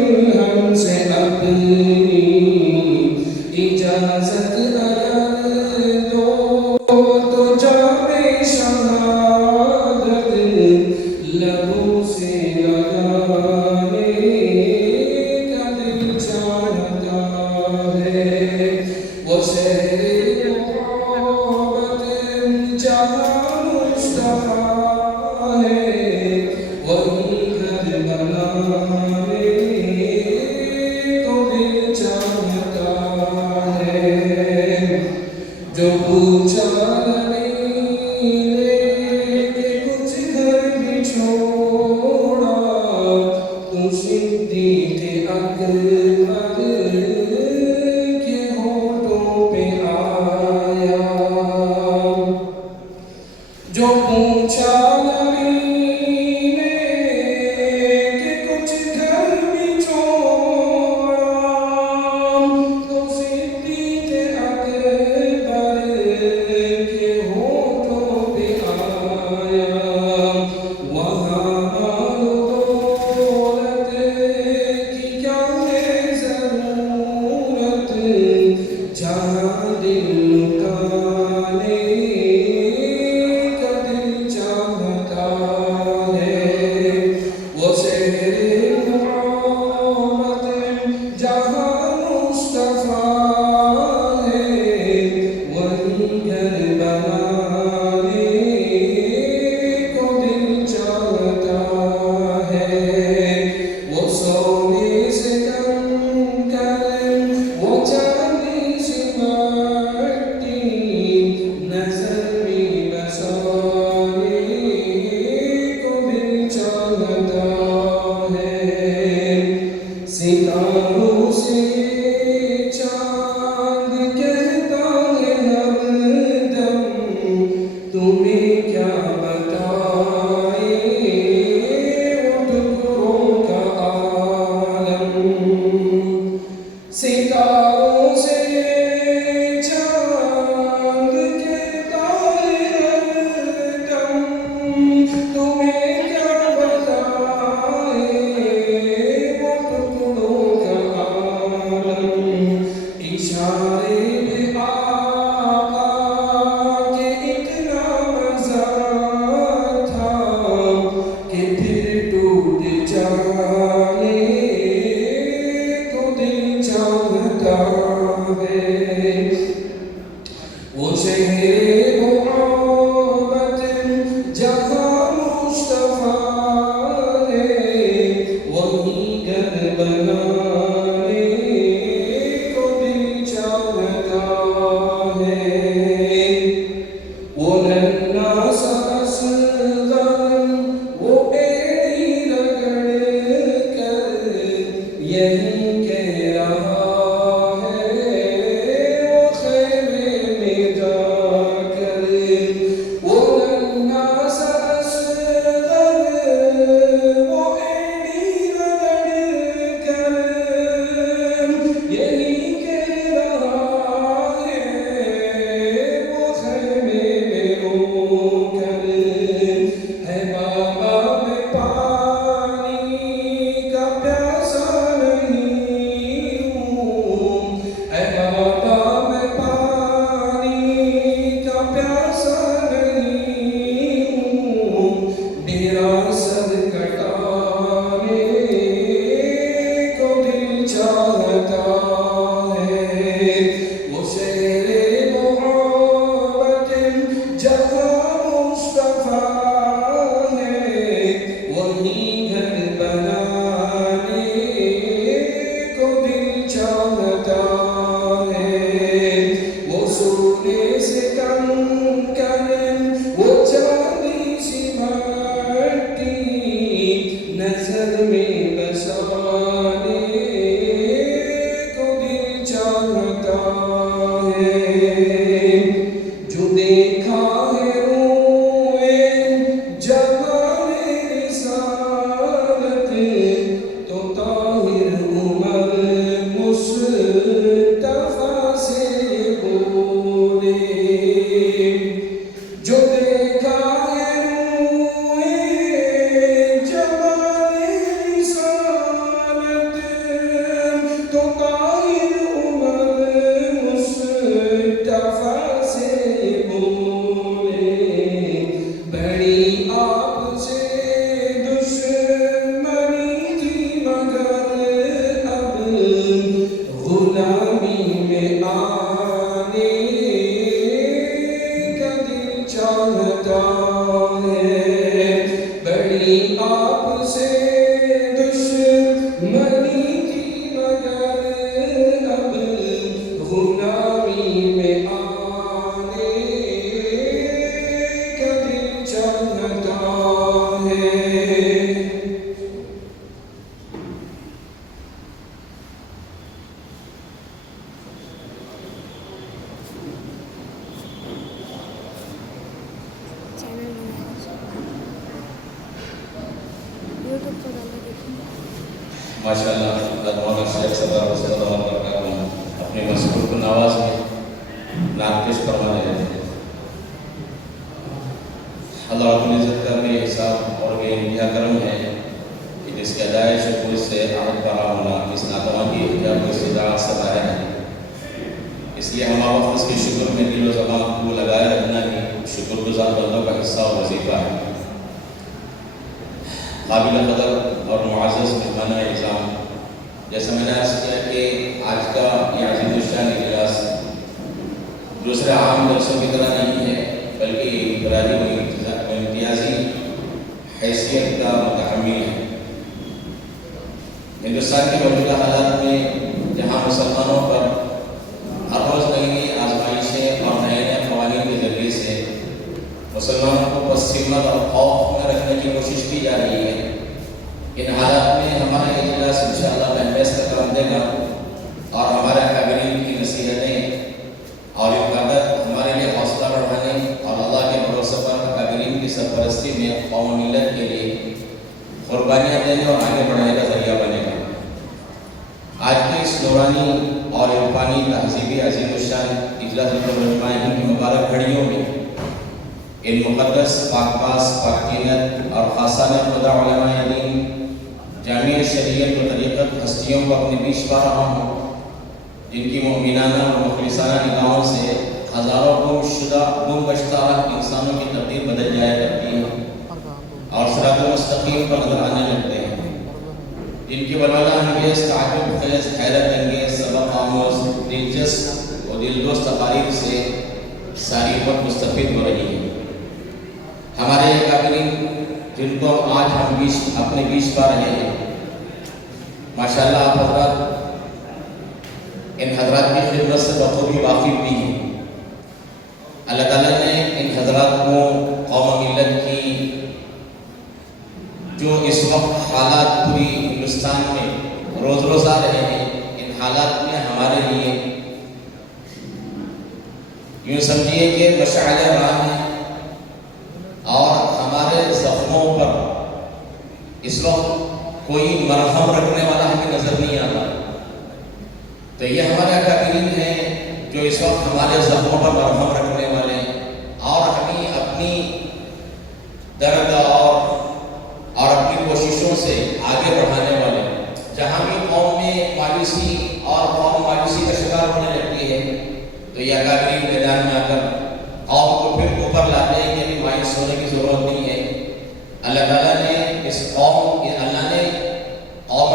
دلہن سے اپنی اجازت اگر دو تو جامِ شہادت لبوں سے لگانے کا دل چاہتا ہے وہ شہر محبت جہاں مصطفیٰ ہے وہی گھر بنانے کو دل چاہتا ہے جو پوچھا نبی نے کہ کچھ گھر بھی چھوڑا تو صدیق اکبر کے ہونٹوں پہ آیا جو پوچھا ستاروں سے چاند کہتا ہے ہر دم تمہیں کیا بتائے وہ ٹکڑوں کا عالم ستاروں سے چاند کہتا ہے ہر دم تمہیں کیا بتائے اشارے میں آقا کے اتنا مزہ تھا کہ پھر ٹوٹ جانے کو دل چاہتا ہے وہ شہر محبت جہاں مصطفیٰ ہے وہی گھر بنانے وہ ننھا سا اصغر وہ ایڑی رگڑ کر یہی کہہ رہا ہے وہ خیمے میں جا کر وہ ننھا سا بڑی آپ سے دشمنی تھی مگر اب غلامی میں آنے کا دل چاہتا ہے، بڑی آپ سے دشمنی تھی مگر اب غلامی میں آنے کا دل چاہتا ہے۔ ماشاء اللہ مولانا شیخ صدر رضی اللہ عنہ برکاتہ اپنے مسکور کن آواز میں نعت پیش فرما رہے تھے۔ اللہ رب العزت کا میرے حساب اور یہ انتہا کرم ہے کہ جس کے ادائے شکر سے عہد پڑا ہونا اس ناتواں کی جب استطاعت سے باہر ہے، اس لیے ہم وقت اس کے شکر میں دل و زبان کو لگائے رکھنا ہی شکر گزار بندوں کا حصہ اور وظیفہ ہے۔ قابل قدر اور معزز مہمان اعظام، جیسا میں نے عرض کیا کہ آج کا یہ عظیم الشان اجلاس دوسرے عام جلسوں کی طرح نہیں ہے، بلکہ انفرادی و امتیازی حیثیت کا متحمل ہے۔ ہندوستان کے موجودہ حالات میں جہاں مسلمانوں پر ہر روز نئی نئی آزمائشیں اور نئے نئے قوانین کے ذریعے سے مسلمانوں کو پسمت اور خوف میں رکھنے کی کوشش کی جا رہی ہے، ان حالات میں ہمارا اجلاس انشاءاللہ بہمیز کا کام دے گا اور ہمارے اکابرین کی نصیحتیں اور حفاظت ہمارے لیے حوصلہ بڑھانے اور اللہ کے بھروسے پر اکابرین کی سرپرستی میں قوم و ملت کے لیے قربانیاں دینے اور آگے بڑھانے کا ذریعہ بنے گا۔ آج کی اس نورانی اور عرفانی تہذیبی عظیم الشان اجلاس مجمع کی مبارک گھڑیوں میں ان مقدس پاک باز پاکینت اور خاصان خدا علماء دین جامع شریعت و طریقت ہستیوں کو اپنے بیچ پا رہا ہوں، جن کی مومنانہ اور مخلصانہ نگاہوں سے ہزاروں گم گشتہ انسانوں کی تقدیر بدل جایا کرتی ہے اور صراط مستقیم پر نظر آنے لگتے ہیں، جن کی ولولہ انگیز تعجب خیز حیرت انگیز سبق آموز دلچسپ و دلدوست تقاریر سے ساری امت مستفید ہو رہی ہے۔ ہمارے اکابرین جن کو آج ہم اپنے بیچ پا رہے ہیں، ماشاءاللہ آپ حضرات ان حضرات کی خدمت سے بخوبی واقف بھی ہیں۔ اللہ تعالیٰ نے ان حضرات کو قوم و ملت کی جو اس وقت حالات پوری ہندوستان میں روز روز آ رہے ہیں، ان حالات میں ہمارے لیے یوں سمجھیے کہ مشعل راہ ہے اور ہمارے زخموں پر اس وقت کوئی مرہم رکھنے والا ہمیں نظر نہیں آتا، تو یہ ہمارے اکابرین ہیں جو اس وقت ہمارے زخموں پر مرہم رکھنے والے اور ہمیں اپنی درد اور اپنی کوششوں سے آگے بڑھانے والے، جہاں بھی قوم میں مایوسی اور قوم مایوسی کا شکار ہونے لگتی ہے تو یہ اکابرین میدان میں آ کر قوم کو پھر اوپر لاتے ہیں کہ ابھی مایوس ہونے کی ضرورت نہیں ہے۔ اللہ تعالیٰ نے اس قوم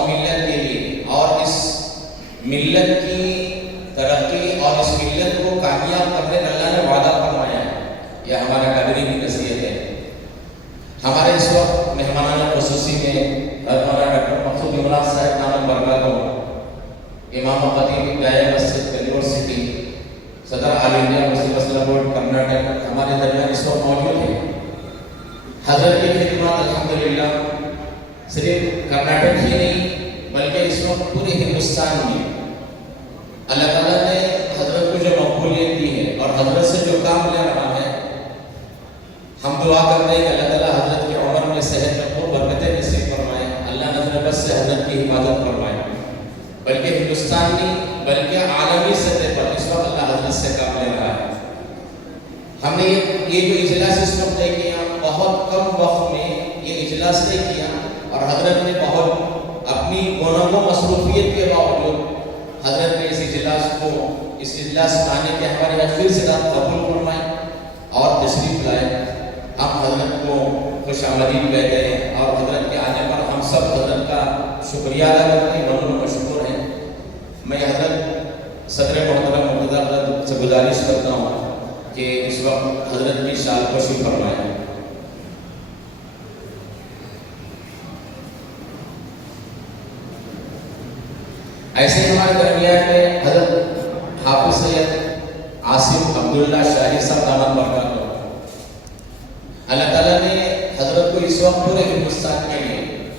ملت کے لیے اور اس ملت کی ترقی اور اس ملت کو کامیاب کرنے کا اللہ نے وعدہ فرمایا ہے، یہ ہمارا اکابرین کی نصیحت ہے۔ ہمارے اس وقت مہمانان خصوصی میں مولانا ڈاکٹر مقصود عمران صاحب نام برکاتہ، امام و خطیب جامع مسجد یونیورسٹی، صدر آل انڈیا مسلم مسئلہ بورڈ کرناٹک ہمارے درمیان اس وقت موجود ہیں۔ حضرت کی خدمات الحمدللہ صرف کرناٹک ہی نہیں بلکہ اس وقت پورے ہندوستان میں اللہ تعالیٰ نے حضرت کو جو مقبولیت دی ہے اور حضرت سے جو کام لے رہا ہے، ہم دعا کرتے ہیں کہ اللہ تعالیٰ حضرت کی عمر میں صحت میں خوب برکتیں نصیب فرمائے، اللہ نظر بس سے حضرت کی حفاظت فرمائے، بلکہ ہندوستان نہیں بلکہ عالمی سطح پر اس وقت اللہ حضرت سے کام لے رہا ہے۔ ہم نے یہ جو اجلاس اس وقت طے کیا، بہت کم وقت میں یہ اجلاس طے کیا اور حضرت نے بہت اپنی گوناگوں مصروفیت کے باوجود حضرت نے اس اجلاس میں آنے کے ہمارے یہاں پھر سے قبول فرمائے اور تشریف لائے۔ ہم حضرت کو خوش آمدید کہتے ہیں اور حضرت کے آنے پر ہم سب حضرت کا شکریہ ادا کرتے ہیں، ممنون مشکور ہیں۔ میں حضرت صدر محترم مرتضیٰ حضرت سے گزارش کرتا ہوں کہ اس وقت حضرت کی شال پوشی فرمائیں۔ ایسے ہمارے درمیان میں حضرت حافظ سید عاصم عبداللہ شاہی صاحب دامت برکاتہ، اللہ تعالیٰ نے حضرت کو اس وقت پورے ہندوستان کے لیے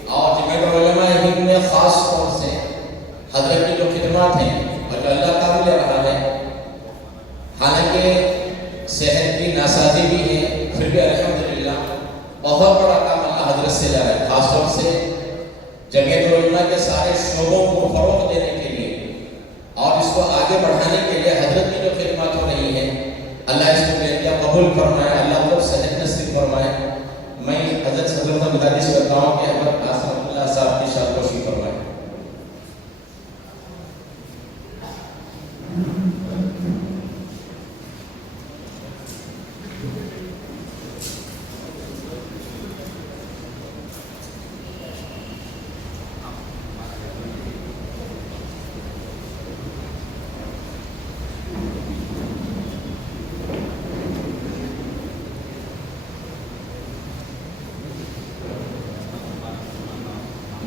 اور جمعیت علماء ہند میں خاص طور سے حضرت کی جو خدمات ہیں اور جو اللہ تعالیٰ لے رہا ہے، حالانکہ صحت کی ناسازی بھی ہے پھر بھی الحمدللہ بہت بڑا کام اللہ حضرت سے لے رہا ہے، خاص طور سے جمعیت علماء کے سارے شعبوں کو فروغ دینے کے لیے اور اس کو آگے بڑھانے کے لیے حضرت کی جو خدمات ہو رہی ہیں، اللہ اس کو بیٹیا قبول فرمائے، اللہ کو صحت نصیب فرمائے۔ میں حضرت صدر سے گزارش کرتا ہوں کہ حضرت عاصم عبداللہ صاحب کی شال پوشی فرمائے۔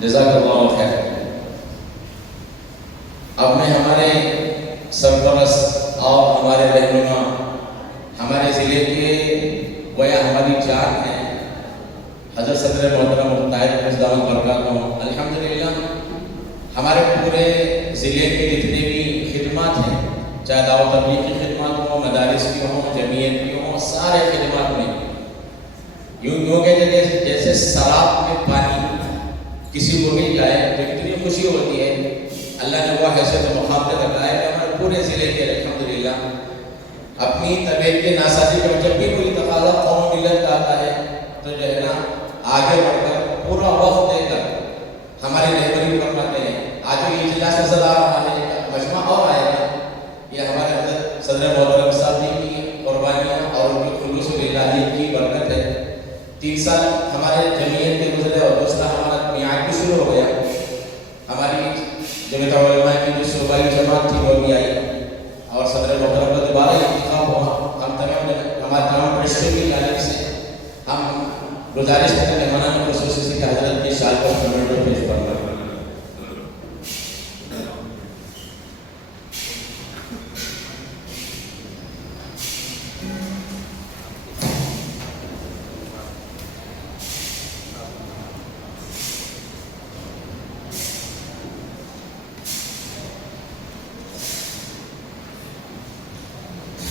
جزاک اللہ خیر۔ اب میں ہمارے سرپرست اور ہمارے رہنما، ہمارے ضلع کے گویا ہماری جان ہیں، حضرت صدر محترم طاہر دامت برکاتہ، الحمدللہ ہمارے پورے ضلع کے جتنے بھی خدمات ہیں، چاہے دعوت تبلیغ کی خدمات ہوں، مدارس کی ہوں، جمعیت کی ہوں، سارے خدمات میں یوں کہ جیسے سراب میں پانی کسی کو مل جائے تو اتنی خوشی ہوتی ہے۔ اللہ نے وہ حیثیت مقام پہ رکھا ہے کہ ہمارے پورے ضلع کے الحمدللہ اپنی طبیعت کے ناسازی پر جب بھی کوئی تقاضا قوم ملت کا آتا ہے تو جو ہے نا آگے بڑھ کر پورا وقت دے کر ہماری رہبری فرماتے ہیں۔ آج جو یہ اجلاس نظر آ رہا ہے، مجمع اور آئے گا، یہ ہمارے حضرت صدر محترم صاحب کی قربانیاں اور ان کی خلوص الہی کی برکت ہے۔ 3 سال ہمارے جمعیت کے گزرے اور دوسرا ہمارا میعاد بھی شروع ہو گیا، ہماری جمعیت علماء کی جو صوبائی جماعت تھی وہ بھی آئی اور صدر محترم کا دوبارہ انتخاب ہوا۔ ہم تمام ہمارے تمام پرشتے کی جانب سے ہم گزارش کرتے ہیں مہمانان خصوصی سے کہ حضرت کی شال پر کمنٹ پیش فرمائیں۔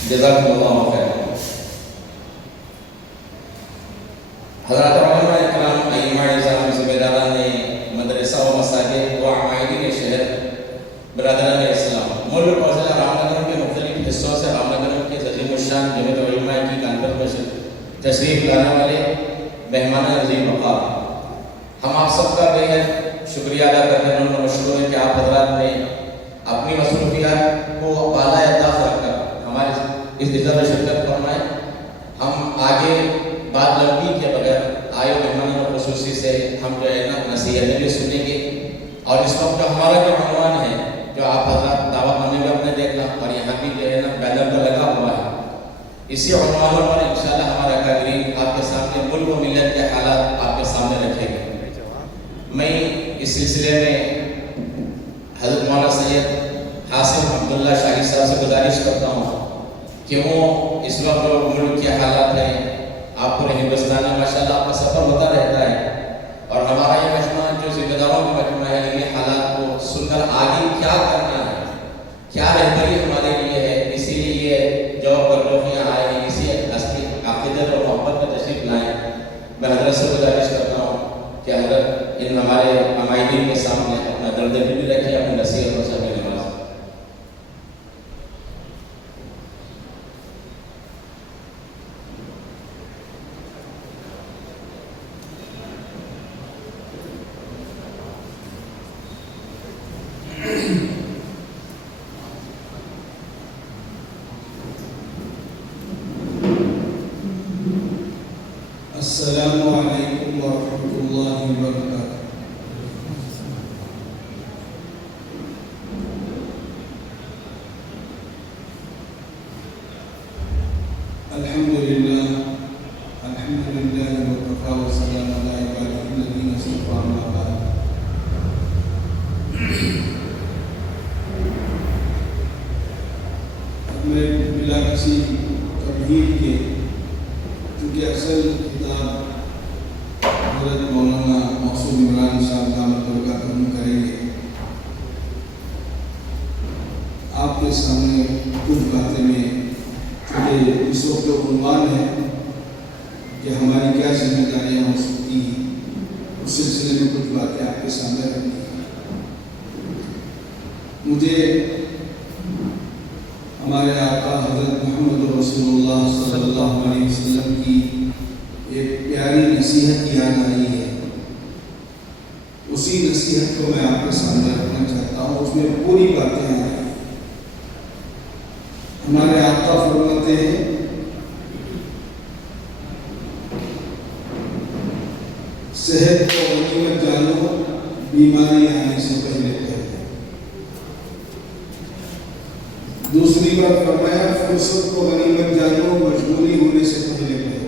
جزاکم اللہ خیر۔ حضرات علماء اکرام، ائمہ اعظام، ذمہ داران مدرسہ و مساجد و عمائدین شہر، برادران اسلام، ملک اور ضلع رام نگر کے مختلف حصوں سے رام نگر کے عظیم الشان جمعیت علماء کی کانفرنس میں تشریف لانے والے مہمان عظیم وقار، ہم آپ سب کا بے حد شکریہ ادا کرتے ہیں، ممنون مشکور ہیں کہ آپ حضرات نے اپنی مصروفیات کو بالا طاق رکھ کر ہمارے اس اجلاس میں شرکت فرمائیں۔ ہم آگے بات لمبی کے بغیر آئے مہمانوں خصوصی سے ہم جو ہے نا نصیحتیں بھی سنیں گے، اور اس وقت جو ہمارا جو عنوان ہے جو آپ حضرات دعوت نامے میں اپنے دیکھنا اور یہاں بھی جو ہے نا بینر پر لگا ہوا ہے، اسی عنوان پر انشاءاللہ ہمارا اکابرین آپ کے سامنے ملک و ملت کے حالات آپ کے سامنے رکھیں گے۔ میں اس سلسلے میں حضرت مولانا سید عاصم عبداللہ شاہی صاحب سے گزارش کرتا ہوں کہ وہ اس وقت جو ملک کے حالات ہیں، آپ پورے ہندوستان میں ماشاءاللہ آپ کا سفر ہوتا رہتا ہے اور ہمارا یہ مجمع جو ذمہ داروں کا مجمع ہے، یہ حالات کو سن کر آگے کیا کرنا ہے، کیا رہبری ہمارے لیے ہے، اسی لیے یہ جو لوگ یہاں آئے ہیں اسی اصلی عقیدت اور محبت میں تشریف لائیں۔ میں حضرت سے گزارش کرتا ہوں کہ حضرت ان ہمارے عمائدین کے سامنے اپنا درد بھی رکھیں، اپنی نصیحت و سبھی نماز۔ السلام علیکم علیکم ورحمۃ اللہ وبرکاتہ۔ الحمدللہ وکفیٰ وسلام علی عبادہ الذین اصطفیٰ، اما بعد۔ میں بلا کسی تمہید کے، چونکہ اصل کتاب حضرت مولانا محسن عمران صاحب دامت برکاتہم کریں گے، آپ کے سامنے کچھ باتیں میں، چونکہ اس وقت جو عنوان ہے کہ ہماری کیا ذمہ داریاں ہو سکتی ہیں، اس سلسلے میں کچھ باتیں آپ کے سامنے رکھنی ہیں۔ مجھے ہمارے آقا حضرت محمد رسول اللہ صلی اللہ علیہ وسلم کی ایک پیاری نصیحت یاد آئی ہے، اسی نصیحت کو میں آپ کے سامنے رکھنا چاہتا ہوں۔ اس میں پوری باتیں آ رہی ہیں۔ ہمارے آقا فرماتے ہیں صحت کو غنیمت جانو، بیماری آنے سے پہلے پہلے۔ دوسری بات فرمایا فرصت کو غنیمت جانو، مجبوری ہونے سے پہلے پہلے۔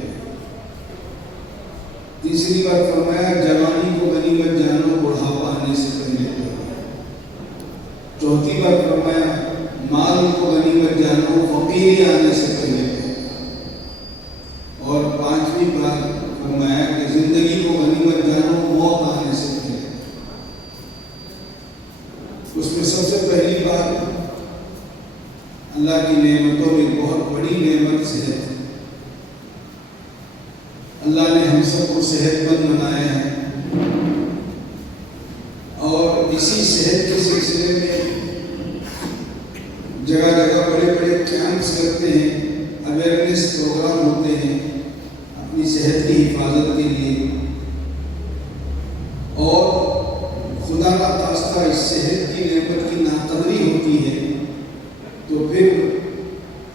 تیسری بات فرمایا جوانی کو غنیمت جانو، بڑھاپا آنے سے پہلے پہلے۔ چوتھی بات فرمایا مال کو غنیمت جانو، فقیری آنے سے پہلے پہلے۔ اور پانچویں بات فرمایا کہ زندگی کو غنیمت جانو، موت آنے سے پہلے۔ اس میں سب سے پہلی بات اللہ کی نعمتوں میں بہت بڑی نعمت صحت ہے۔ اللہ نے ہم سب کو صحت مند بنایا ہے، اور اسی صحت کے سلسلے میں جگہ جگہ بڑے بڑے کیمپس کرتے ہیں، اویئرنیس پروگرام ہوتے ہیں اپنی صحت کی حفاظت کے لیے، اور خدا کا خواستہ اس صحت کی نعمت کی ناقدری ہوتی ہے تو پھر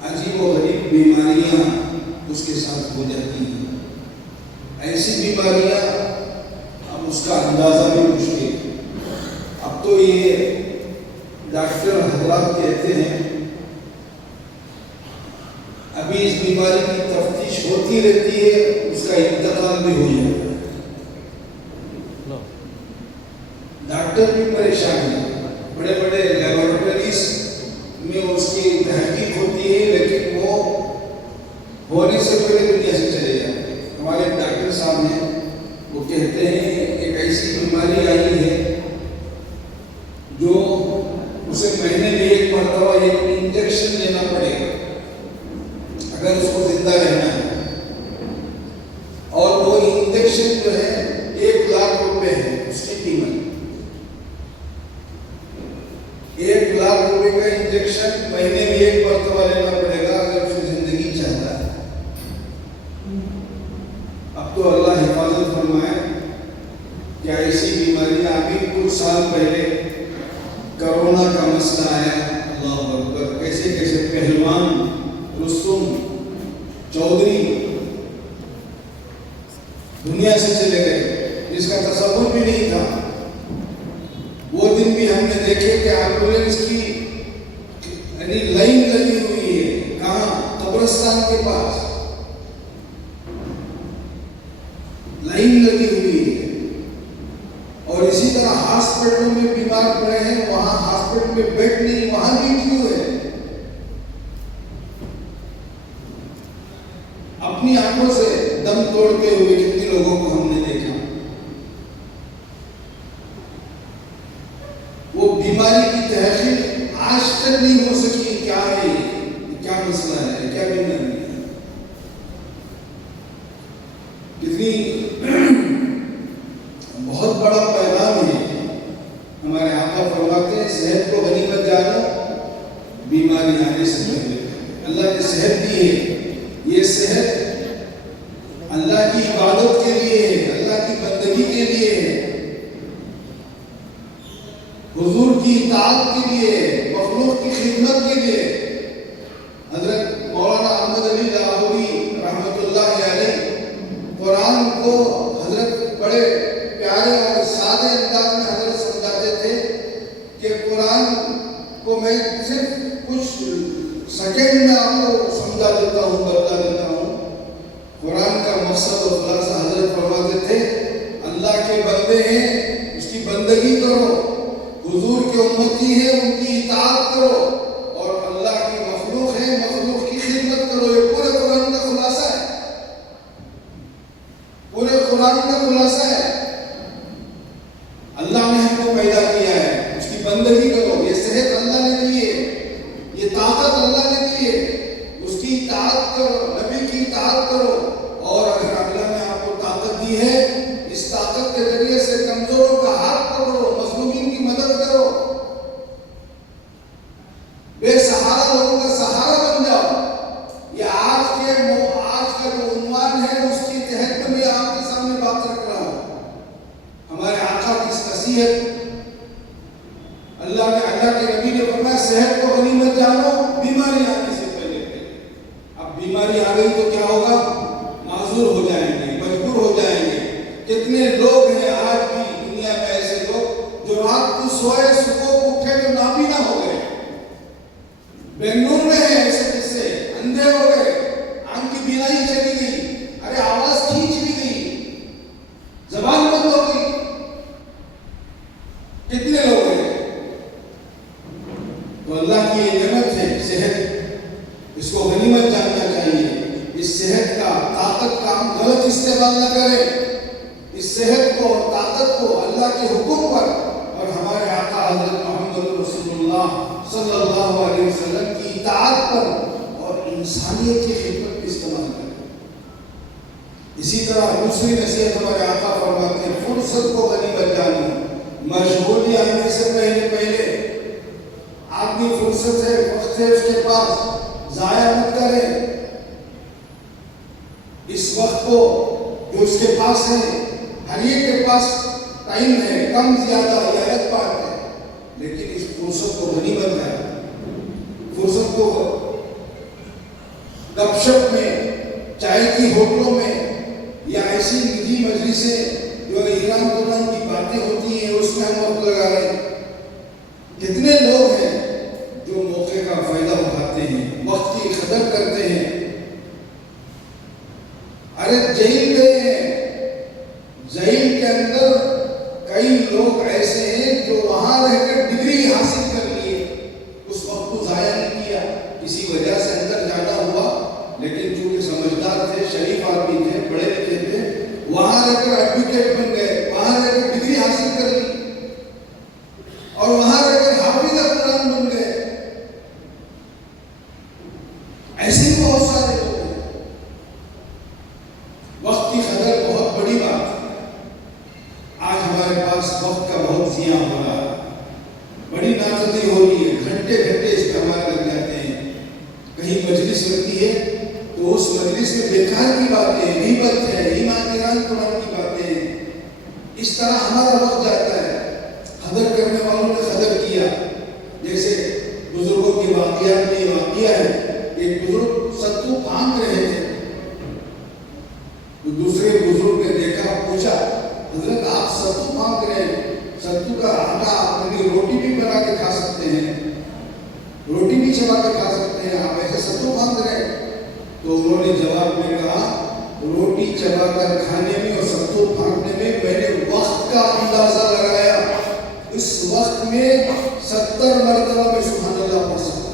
عجیب و غریب بیماریاں اس کے ساتھ ہو جاتی ہیں۔ ایسی بیماریاں اب اس کا اندازہ بھی مشکل ہے۔ اب تو یہ ڈاکٹر حضرات کہتے ہیں ابھی اس بیماری کی تفتیش ہوتی رہتی ہے، اس کا انتقال بھی ہو جاتا ہے۔ ڈاکٹر بھی پریشان ہیں، بڑے بڑے لیبارٹریز میں اس کی تحقیق ہوتی ہے، لیکن وہ ہونے سے پہلے دنیا سے چلے جاتے ہیں۔ ہمارے ڈاکٹر صاحب ہیں، وہ کہتے ہیں ایک ایسی بیماری آئی ہے جو اسے مہینے میں ایک مرتبہ ایک انجیکشن لینا پڑے گا اگر اس کو زندہ رہنا ہے، اور وہ انجیکشن جو ہے 1,00,000 روپے ہے اس کی قیمت۔ 1,00,000 روپے کا انجیکشن مہینے میں ایک مرتبہ لینا پڑے گا اگر اسے زندگی چاہتا ہے۔ اب تو اللہ حفاظت فرمائے کہ ایسی بیماریاں ابھی کچھ سال پہلے کرونا کا مسئلہ آیا، اللہ اکبر، کیسے کیسے پہلوان رستم چودھری دنیا سے چلے گئے جس کا تصور بھی نہیں تھا۔ وہ دن بھی ہم نے دیکھے کہ ایمبولینس کی یعنی لائن لگی ہوئی ہے، کہاں؟ قبرستان کے پاس لائن لگی ہوئی ہے۔ اور اسی طرح ہاسپٹلوں میں بیمار پڑے ہیں، وہاں ہاسپٹل میں بیڈ نہیں، وہاں بھی کیوں ہے؟ اپنی آنکھوں سے دم توڑتے ہوئے کتنے لوگوں کو ہم نے دیکھا۔ وہ بیماری کی تحقیق آج تک نہیں ہو سکی، کیا ہے یہ، کیا مسئلہ ہے، کیا بیماری ہے۔ کتنی بہت بڑا پیغام ہے۔ ہمارے آقا فرماتے ہیں صحت کو غنیمت جانو، بیماری آنے سے پہلے۔ اللہ نے صحت دی ہے، یہ صحت اللہ کی عبادت کے لیے ہے، اللہ کی بندگی کے لیے ہے، حضور کی اطاعت کے لیے، مخلوق کی خدمت کے لیے۔ حضرت مولانا احمد علی لاہوری رحمۃ اللہ علیہ قرآن کو بندے ہیں اس کی بندگی کرو، حضور کے امتی ہیں ان کی اطاعت کرو، اور اللہ کی مخلوق ہے مخلوق کی خدمت کرو۔ یہ پورے قرآن کا خلاصہ ہے، پورے قرآن کا خلاصہ ہے۔ اللہ نے ہم کو پیدا کیا ہے، اس کی بندگی کرو، یہ صحت اللہ نے دی ہے، یہ طاقت اللہ نے دی ہے، اس کی اطاعت کرو، نبی کی اطاعت کرو، اور اگر اللہ نے آپ کو طاقت دی ہے اس طاقت کے ذریعے سے کمزوروں کا ہاتھ پکڑو، مظلومین کی مدد کرو، بے سہارا لوگوں کا سہارا بن جاؤ۔ یہ آج کا جو عنوان ہے اس کے تحت میں بھی آپ کے سامنے بات رکھ رہا ہوں۔ ہمارے آقا کی نصیحت، اللہ کے نبی نے فرمایا صحت کو غنیمت جانو بیماری آنے سے پہلے۔ اب بیماری آ گئی تو کیا ہوگا؟ معذور ہو جائیں گے، مجبور ہو جائیں گے۔ کتنے لوگ ہیں آج بھی دنیا میں ایسے لوگ جو رات کو سوئے صبح کو اٹھے تو نابینا ہو گئے۔ بنگلور میں ہیں ایسے قصے، اندھے ہو گئے، آنکھ کی بینائی چلی گئی، ارے آواز کھینچ لی گئی، زبان بند ہو گئی۔ کتنے لوگ ہیں؟ تو اللہ کی یہ نعمت ہے صحت، اس کو غنیمت جاننا چاہیے۔ اس صحت کا طاقت کا ہم غلط استعمال نہ کریں، اس صحت کو اور طاقت کو اللہ کے حکم پر اور ہمارے آقا حضرت محمد رسول اللہ صلی اللہ علیہ وسلم کی اطاعت پر اور انسانیت کی خدمت پر استعمال کریں۔ اسی طرح دوسری نصیحت ہمارے آقا فرماتے ہیں فرصت کو غنیمت جانو، مشغولی آنے سے پہلے آدمی فرصت ہے، وقت ہے اس کے پاس، ضائع مت کریں۔ اس وقت کو جو اس کے پاس ہے، ہر ایک کے پاس ٹائم ہے، کم زیادہ یہ الگ بات ہے، لیکن اس فرصت کو غنیمت ہے۔ فرصت کو گپ شپ میں، چائے کی ہوٹلوں میں، یا ایسی نجی مجلسیں جو ایران قرآن کی باتیں ہوتی ہیں اس میں ہم وقت لگا رہے ہیں۔ کتنے لوگ ہیں جو موقع کا فائدہ اٹھاتے ہیں، وقت کی قدر کرتے ہیں۔ ارے جیل گئے ہیں، جیل کے اندر کئی لوگ ایسے ہیں جو وہاں رہ کر ڈگری حاصل کر لیے، اس وقت کو ضائع نہیں کیا، کسی وجہ سے اندر جانا ہوا، لیکن چونکہ سمجھدار تھے، شریف آدمی تھے، پڑھے لکھے تھے، وہاں رہ کر ایڈوکیٹ بن گئے، وہاں رہ کر ڈگری حاصل کر لی، اور وہاں رہ کر حافظ قرآن بن گئے۔ ایسے ہی بہت سارے لوگ ہیں۔ وقت کی قدر بہت بڑی بات ہے۔ آج ہمارے پاس وقت کا بہت ضیاع ہو رہا ہے، بڑی ناقدری ہو رہی ہے، گھنٹے گھنٹے اس پہ ہمارے لگ جاتے ہیں۔ کہیں مجلس لگتی ہے تو اس مجلس میں بیکار کی باتیں، غیبت ہے، ایمان قرآن کی باتیں ہیں، اس طرح ہمارا وقت جاتا ہے۔ قدر کرنے والوں نے قدر کیا، جیسے بزرگوں کی واقعات میں یہ واقعہ ہے، ایک بزرگ ستو پھانک رہے تھے، تو دوسرے بزرگ نے دیکھا، پوچھا حضرت آپ ستو پھانک رہے ہیں، ستو کا آٹا اپنی روٹی بھی بنا کے کھا سکتے ہیں، روٹی بھی چبا کے کھا سکتے ہیں، آپ ایسے ستو پھانک رہے ہیں؟ تو انہوں نے جواب میں کہا روٹی چبا کر کھانے میں اور ستو پھانکنے میں میں نے وقت کا اندازہ لگایا، اس وقت میں 70 مرتبہ میں سبحان اللہ پڑھ سکتا۔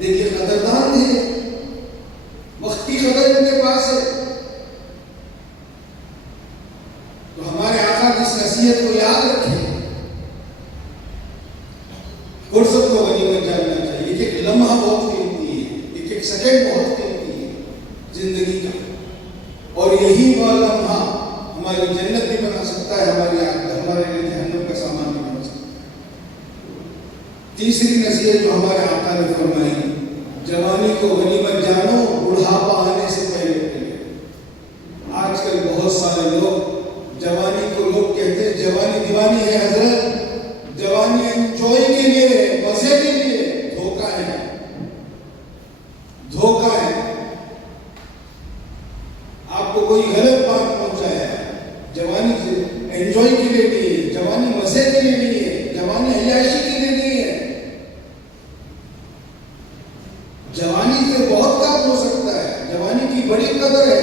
دیکھیے قدردان ہے، وقت کی قدر ان کے پاس ہے۔ تو ہمارے آقا کی اس نصیحت کو یاد رکھیں، فرصت کو غنیمت جاننا چاہیے۔ ایک ایک لمحہ بہت قیمتی ہے، ایک ایک سیکنڈ بہت قیمتی ہے زندگی کا، اور یہی وہ لمحہ ہماری جنت بھی بنا سکتا ہے، ہمارے لیے جہنم کا سامان بھی بنا سکتا ہے۔ تیسری نصیحت جو ہمارے آقا نے فرمائی، جوانی کو غنیمت جانو، بڑھاپا آنے سے پہلے پہلے۔ آج کل بہت سارے لوگ جوانی کو لوگ کہتے ہیں جوانی دیوانی ہے، حضرت جوانی انجوائے کے لیے ہے، مزے کے لیے، دھوکہ ہے، دھوکہ ہے۔ آپ کو کوئی غلط بات پہنچایا ہے، جوانی انجوائے کے لیے نہیں ہے، جوانی مزے کے لیے نہیں ہے، جوانی عیاشی کے لیے نہیں ہے۔ جوانی سے بہت کام ہو سکتا ہے، جوانی کی بڑی قدر ہے،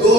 2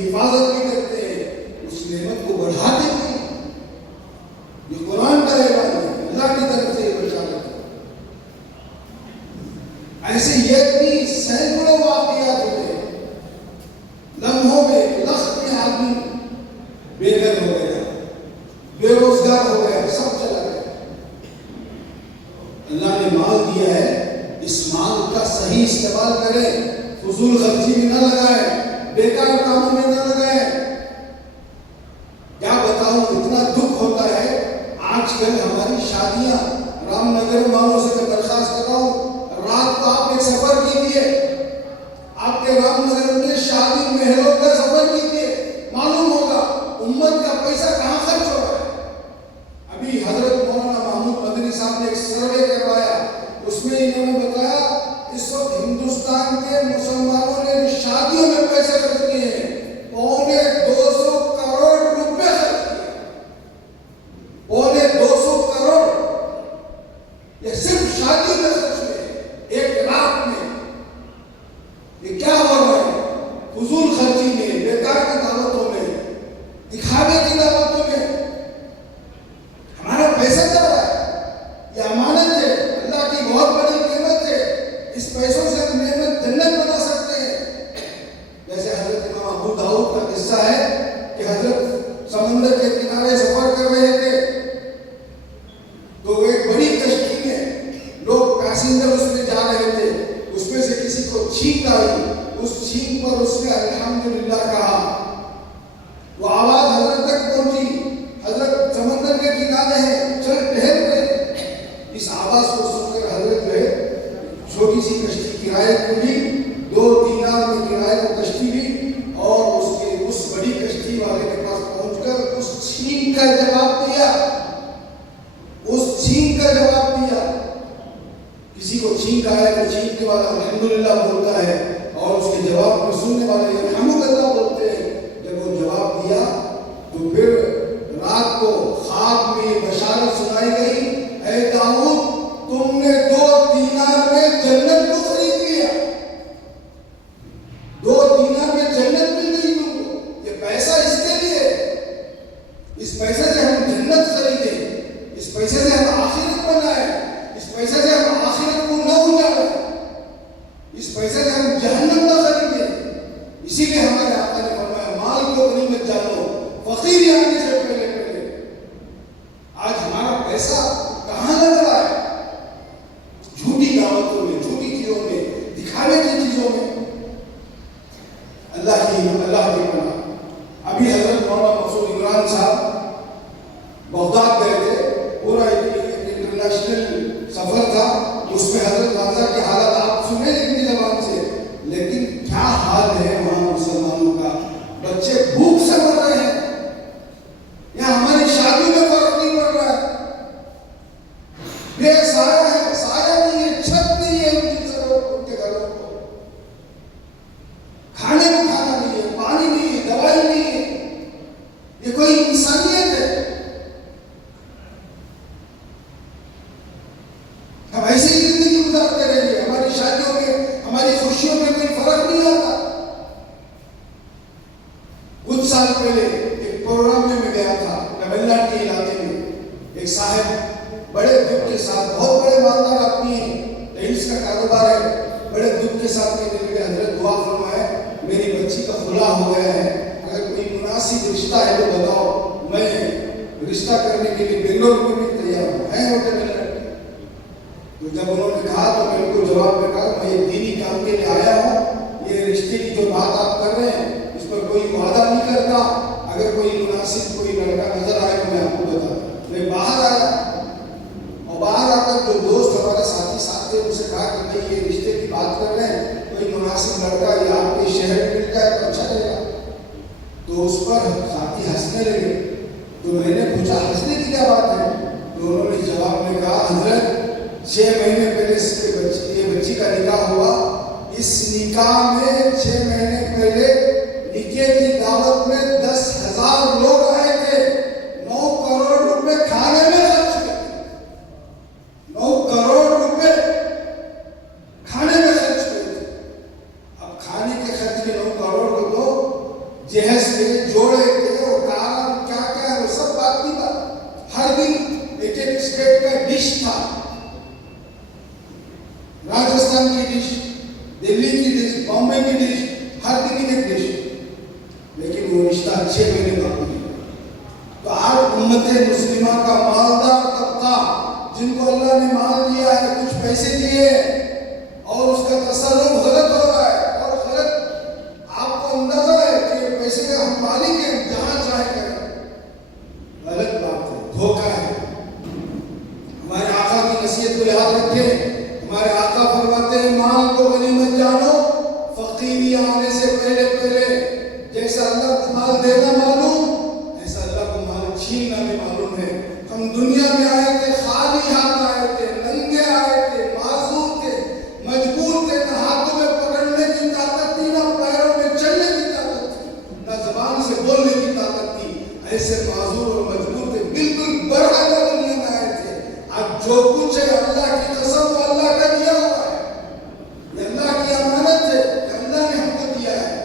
حفاظت بھی کرتے ہیں، اس نعمت کو بڑھاتے ہیں. یہ قرآن کا اعلان ہے، اللہ کی طرف سے یہ بشارت ہے. ایسے یہ بھی سینکڑوں واقعات ہوئے، لمحوں میں لخت میں آدمی بے گھر ہو گیا، بے روزگار ہو گیا، سب چلا گیا. اللہ نے مال دیا ہے، اس مال کا صحیح استعمال کریں، فضول خرچی میں نہ لگائیں، بیکار کاموں میں نہ لگائیں. کیا بتاؤں، اتنا دکھ ہوتا ہے آج کل ہماری شادیاں. رام نگر والوں سے میں درخواست کر رہا ہوں، رات کو آپ ایک سفر کیجیے، آپ کے رام نگر میں شادی محلوں کا سفر کیجیے، معلوم ہوگا امت کا پیسہ کہاں خرچ ہو رہا ہے. ابھی حضرت مولانا محمود مدنی صاحب نے ایک سروے کروایا، اس میں انہوں نے بتایا اس وقت ہندوستان کے مسلمانوں نے شادیوں میں پیسے خرچ کیے ہیں 250 کروڑ روپے خرچ کیے، 250 کروڑ. یہ صرف شادیوں میں خرچ ہوئے ایک رات میں. یہ کیا ہو رہا ہے؟ فضول خرچی میں، بیکار کی دعوتوں میں، دکھاوے کی دعوتوں میں ہمارا پیسہ جا رہا ہے. یہ امانت ہے، اللہ کی بہت بڑی نعمت ہے. اس پیسوں سے ہم نعمت جنت بنا سکتے ہیں. جیسے حضرت امام ابو داؤد کا قصہ ہے کہ حضرت سمندر کے کنارے سفر کر رہے تھے تو ایک بڑی کشتی میں لوگ پیسنجر اس میں جا رہے تھے، اس میں سے کسی کو چھینک آئی، اس چھینک پر اس نے الحمدللہ کہا. وہ آواز حضرت تک پہنچی، حضرت سمندر کے کنارے ہیں، چل ٹہل رہے. اس آواز کو سن کر حضرت جو ہے چھوٹی سی کشتی کرائے کو لی، 2 دینار میں کرائے کو کشتی لی، اور اس بڑی کشتی والے کے پاس پہنچ کر اس چھینک کا جواب دیا. اس چھینک کا جواب دیا. کسی کو چھینک آیا تو چھینکنے والا الحمدللہ بولتا ہے، اور اس کے جواب میں سننے والے الحمدللہ بولتے ہیں. جب وہ جواب دیا تو پھر رات کو خواب میں بشارت سنائی گئی، اے داؤد تم نے 2 دینار میں جنت کو خرید لیا. 2 دینار میں جنت مل گئی تم کو. یہ پیسہ اس کے لیے، اس پیسے سے ہم جنت خریدیں، اس پیسے سے ہم آخرت بنائیں، اس پیسے سے ہم آخرت کو نہ اجاڑیں، اس پیسے سے ہم جہنم نہ خریدیں. اسی لیے ہمارے آقا نے فرمایا مال کو غنیمت جانو، فقیر آنے سے پہلے. آج ہمارا پیسہ کہاں لگ رہا ہے؟ جھوٹی دعوتوں میں، جھوٹی چیزوں میں، دکھاوے کی چیزوں میں. اللہ کی پناہ. ابھی حضرت مولانا مقصود عمران صاحب بغداد گئے تھے، پورا انٹرنیشنل سفر تھا. اس میں حضرت غازہ کی حالت آپ سنیں اپنی زبان سے، لیکن کیا حال ہے وہاں مسلمانوں کا. بچے بھوک سے مر رہے ہیں. یہاں ہماری شادی میں فرق نہیں پڑ رہا ہے. بے سایہ ہے، سایہ نہیں ہے، چھت نہیں ہے ان کے گھروں کو. کھانے کو کھانا نہیں ہے، پانی نہیں ہے، دوائی نہیں ہے. یہ کوئی انسانیت ہے؟ ہم ایسے ہی زندگی گزارتے رہیں گے. ہماری شادیوں میں، ہماری خوشیوں میں کوئی فرق نہیں آتا. کچھ سال پہلے ایک پروگرام میں گیا تھا تمل کے علاقے میں. ایک صاحب بڑے دکھ کے ساتھ، بہت بڑے مالدار آدمی ہیں، ٹیلس کا کاروبار ہے، بڑے دکھ کے ساتھ کہنے لگے حضرت دعا فرمائے میری بچی کا خلا ہو گیا ہے، اگر کوئی مناسب رشتہ ہے تو بتاؤ، میں رشتہ کرنے کے لیے بنگلور میں بھی تیار ہوں. ہے ہوٹل میں. تو جب انہوں نے کہا تو میں ان کو جواب میں کہا میں یہ دینی کام کے لیے آیا ہوں، یہ رشتے کی جو بات آپ کر رہے ہیں اس پر کوئی وعدہ نہیں کرتا. اگر کوئی مناسب کوئی لڑکا نظر آئے تو میں آپ کو بتا دوں. میں باہر آیا اور باہر آ کر جو دوست ہمارے ساتھی ساتھ تھے ان سے کہا کہ بھائی یہ رشتے کی بات کر رہے ہیں، کوئی مناسب لڑکا یا آپ کے شہر میں مل جائے تو اچھا رہے گا. تو اس پر ساتھی ہنسنے لگے. تو میں نے پوچھا ہنسنے کی کیا بات ہے؟ تو انہوں نے جواب میں کہا حضرت 6 مہینے پہلے یہ بچی کا نکاح ہوا. اس نکاح میں 6 مہینے پہلے نکاح کی دعوت میں 10,000 لوگ آئے تھے. 9 کروڑ روپے کھانے میں خرچ ہوئے. 9 کروڑ روپے کھانے میں خرچ ہوئے تھے. اب کھانے کے خرچ کے 9 کروڑ کو تو جہیز تھے, جوڑے تھے, اور کارن کیا کیا ہے وہ سب بات کی بات. ہر دن ایک ایک اسٹیٹ کا ڈش تھا. راجستھان کی ڈش, دلی کی ڈش, بامبے کی ڈش, ہر دن ایک ڈش. لیکن وہ رشتہ 6 مہینے باقی. تو آج امت مسلمہ کا مالدار طبقہ جن کو اللہ نے مال دیا ہے, کچھ پیسے دیے اور اس کا تصرف غلط ہو رہا ہے, اور غلط آپ کو اندازہ ہے کہ یہ پیسے کا ہم مالک ہیں, جہاں چاہے کریں. غلط بات ہے, دھوکہ ہے. ہمارے آقا کی نصیحت کو یاد رکھیں. ہمارے آقا فرماتے ہیں مال کو غنیمت جانو, فقیری آنے سے پہلے جیسا اللہ کو مال دینا معلوم, ایسا اللہ کو مال چھیننا بھی معلوم ہے. ہم دنیا میں آئے تھے, خالی ہاتھ آئے تھے, ننگے آئے تھے, معذور تھے, مجبور تھے. نہ ہاتھوں میں پکڑنے کی طاقت تھی, نہ پیروں میں چلنے کی طاقت تھی, نہ زبان سے بولنے کی طاقت تھی. ایسے معذور اور مجبور تھے, بالکل برہنہ دنیا میں آئے تھے. اب جو کچھ ہے اللہ کی قسم وہ اللہ کا دیا ہوا ہے, یہ اللہ کی امانت ہے, یہ اللہ نے ہم کو دیا ہے,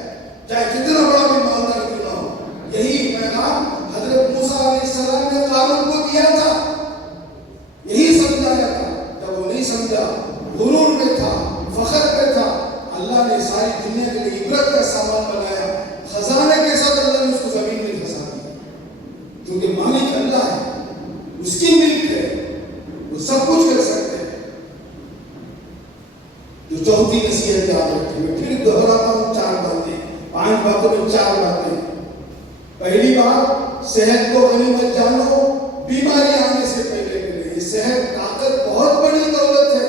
چاہے کتنا بڑا بھی مالدار کیوں نہ ہو. یہی پیغام حضرت موسیٰ علیہ السلام نے قارون کو دیا تھا, یہی سمجھایا تھا. جب وہ نہیں سمجھا, غرور میں تھا, فخر میں تھا, اللہ نے ساری دنیا کے لیے عبرت کا سامان بنایا. خزانے کے ساتھ اللہ نے اس کو زمین میں دھسا دیا, کیونکہ مالک اللہ ہے, اس کی ملک ہے, وہ سب کچھ کر سکتے ہیں. جو چوتھی نصیحت یاد رکھیں, میں پھر دہراتا ہوں 4 باتیں, 5 باتوں میں 4 باتیں. پہلی بات, صحت کو غنیمت جانو, بیماری آنے سے پہلے. یہ صحت طاقت بہت بڑی دولت ہے.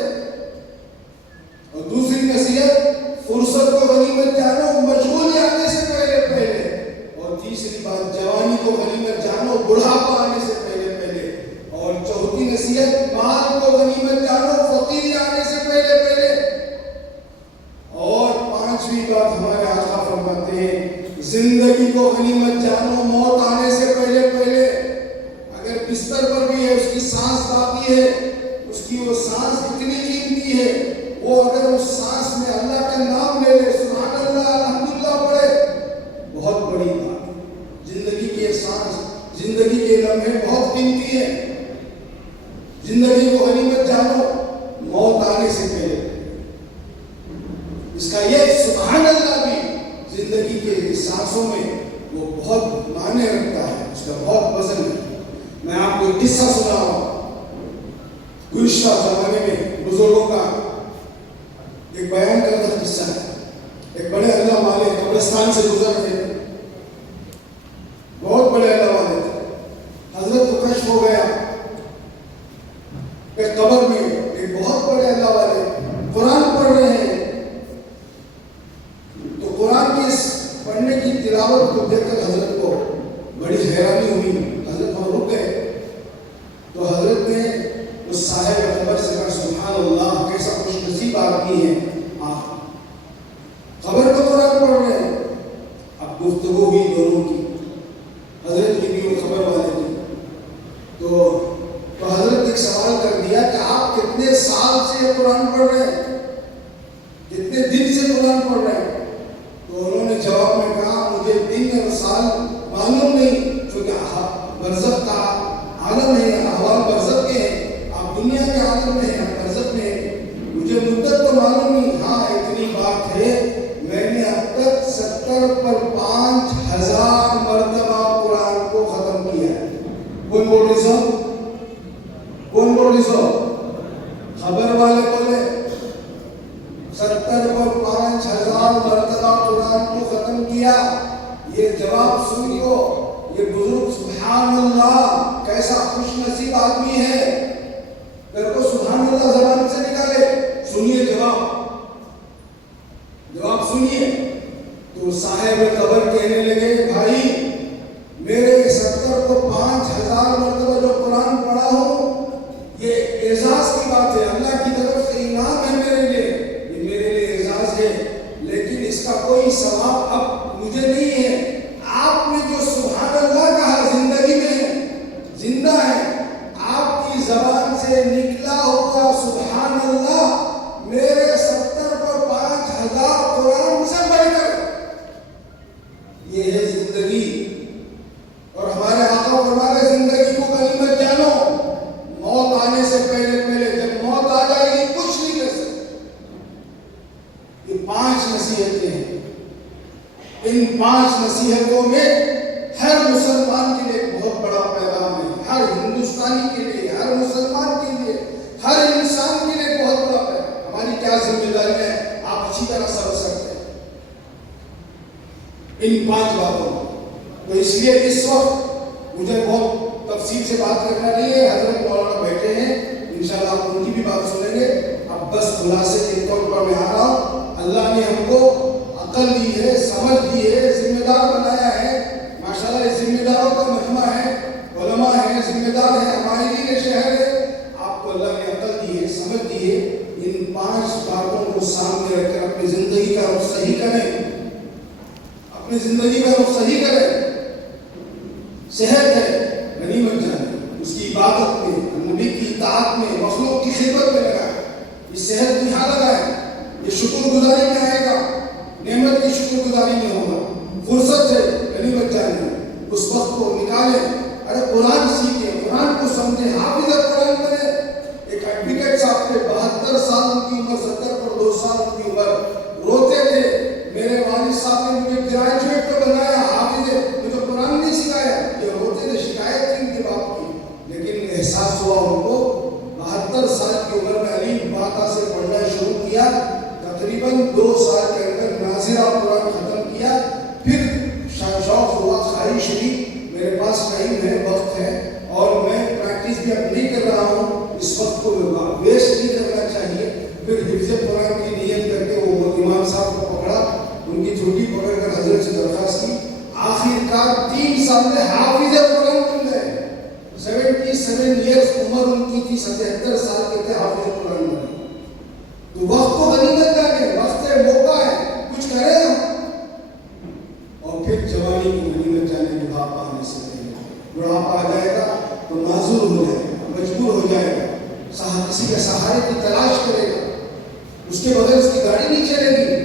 اور دوسری نصیحت, فرصت کو غنیمت جانو, مشغولی آنے سے پہلے. اور تیسری بات, جوانی کو غنیمت جانو, بڑھاپا آنے سے پہلے. اور چوتھی نصیحت, مال کو غنیمت جانو, فقیری آنے سے پہلے. اور 5ویں بات ہمارے آقا فرماتے ہیں, زندگی کو غنیمت جانو, موت آنے سے پہلے. اگر بستر پر بھی ہے, اس کی سانس باقی ہے, اس کی وہ سانس اتنی قیمتی ہے, وہ اگر اس سانس میں اللہ کا نام لے لے, سبحان اللہ, الحمدللہ پڑھے, بہت بڑی بات. زندگی کی سانس, زندگی کے لمحے بہت قیمتی ہے. زندگی کو غنیمت جانو, موت آنے سے پہلے. اس کا یہ سبحان اللہ بھی زندگی کے سانسوں میں وہ بہت معنی رکھتا ہے, اس کا بہت وزن ہے. میں آپ کو ایک قصہ سنا رہا ہوں. گزشتہ زمانے میں بزرگوں کا ایک بیان کرتا قصہ ہے. ایک بڑے اللہ والے قبرستان سے گزر تھے, بہت بڑے اللہ والے تھے. حضرت کو کشف ہو گیا کہ قبر میں ایک بہت بڑے اللہ والے قرآن پڑھ رہے ہیں. تو قرآن کی اس پڑھنے کی تلاوت کو دیکھ کر حضرت کو بڑی حیرانی ہوئی. حضرت وہاں رک گئے. تو حضرت نے اس صاحب قبر سے کہا, سبحان اللہ, کیسا خوش نصیب آدمی ہے, قبر کو قرآن پڑھ رہے ہیں. اب گفتگو ہوئی دونوں کی, حضرت کی بھی اور قبر والے کی. تو حضرت نے ایک سوال کر دیا کہ آپ کتنے سال سے یہ قرآن پڑھ رہے ہیں, کتنے دن سے قرآن پڑھ رہے ہیں؟ تو انہوں نے جواب میں کہا, مجھے دن اور سال معلوم نہیں, کیونکہ برزخ کا عالم ہے, احوال برزخ کے ہیں, آپ دنیا کے عالم میں ہیں, آپ برزخ میں ہیں, مجھے مدت تو معلوم نہیں. ہاں اتنی بات ہے, میں نے اب تک 70 پر 5000 مرتبہ قرآن کو ختم کیا ہے. کون بول رہی سو, کون بول رہی سو, خبر والے بولے 70 پر 5000 مرتبہ قرآن کو ختم کیا. یہ جواب سنیو, یہ بزرگ سبحان اللہ کیسا خوش نصیب آدمی ہے. پھر کو سبحان اللہ زبان سے نکالے. سنیے جواب سنیے. تو صاحب قبر کہنے لگے, بھائی میرے 70 کو 5000 مرتبہ جو قرآن پڑھا ہوں, یہ اعزاز کی بات ہے, اللہ کی طرف سے انعام ہے میرے لیے, یہ میرے لیے اعزاز ہے. لیکن اس کا کوئی ثواب اب مجھے نہیں ہے. آپ نے جو سبحان اللہ کہا, زندگی میں زندہ ہے, آپ کی زبان سے نکلا ہوا سبحان اللہ میرے 70 پر 5000 قرآن سے بڑھ کر. یہ ہے زندگی. اور ہمارے آقا فرما رہے زندگی کو غنیمت جانو. موت آنے سے پہلے جب موت آ جائے گی کچھ نہیں کر سکتے. یہ 5 نصیحتیں ہیں. ان 5 نصیحتوں میں ہر مسلمان کے لیے بہت بڑا پیغام ہے. ہر ہندوستانی کے لیے، ہر مسلمان کے لیے، ہر انسان کے لیے بہت بڑا پیغام. ہماری کیا ذمہ داری ہے آپ اچھی طرح سمجھ سکتے ہیں ان 5 باتوں کو. تو اس لیے اس وقت مجھے بہت تفصیل سے بات کرنا نہیں ہے. حضرت مولانا بیٹھے ہیں، انشاءاللہ آپ ان کی بھی بات سنیں گے. اب بس خلاصے کے طور پر میں آ رہا ہوں. اللہ نے ہم کو عقل دی ہے، سمجھ دی ہے، ذمہ دار بنایا ہے. ماشاءاللہ یہ ذمہ داروں کا مجمع ہے. علماء ہیں، ذمہ دار ہیں، ہمارے شہر ہے. آپ کو اللہ نے عقل دی ہے، سمجھ دی ہے. ان 5 باتوں کو سامنے رکھ کر اپنی زندگی کا رخ صحیح کریں. اپنی زندگی کا رخ صحیح کریں. صحت ہے غنیمت جانیں. اس کی عبادت میں، نبی کی اطاعت میں، مخلوق کی خدمت میں لگائیں. یہ صحت یہاں لگائیں. یہ شکر گزاری میں آئے گا، نعمت کی شکر گزاری میں ہوگا. فرصت ہے غنیمت جانیں. اس وقت کو نکالیں. ارے قرآن سیکھیں، قرآن کو سمجھیں، حافظ قرآن بنے. ایک ایڈوکیٹ صاحب تھے، 72 سال ان کی عمر، 70 پر 2 سال ان کی عمر. روتے تھے، میرے والد صاحب نے مجھے گریجویٹ تو بنایا، حافظ ہے، مجھے قرآن نہیں سکھایا. یہ روتے تھے، شکایت تھی ان کے باپ کی. لیکن احساس ہوا ان کو 72 سال کی عمر میں علی باتا سے پڑھنا شروع کیا. تقریباً 2 سال کے اندر ناظرہ قرآن ختم کیا. پھر شوق ہوا، خواہش ہوئی میرے پاس ٹائم ہے، وقت ہے، اور میں پریکٹس بھی اب نہیں کر رہا ہوں. اس وقت کو ویسٹ نہیں کرنا چاہیے. پھر حفظ قرآن کی نیت کر کے وہ امام صاحب کو پکڑا، ان کی چھوٹی پکڑ کر حضرت سے درخواست کی. آخر کار 3 سال میں حافظ قرآن بن گئے. 77 ایئرس عمر ان کی تھی، 77 سال کے تھے، حافظ قرآن بنے. تو وقت کو غنیمت جانیں. وقت ہے، موقع ہے، کچھ کریں ہم. اور پھر جوانی کو غنیمت جانے. بڑھاپا آنے سے پہلے، بڑھاپا آ جائے گا تو معذور ہو جائے گا، مجبور ہو جائے گا، کسی کے سہارے کی تلاش کرے گا. اس کے بغیر اس کی گاڑی نہیں چلے گی.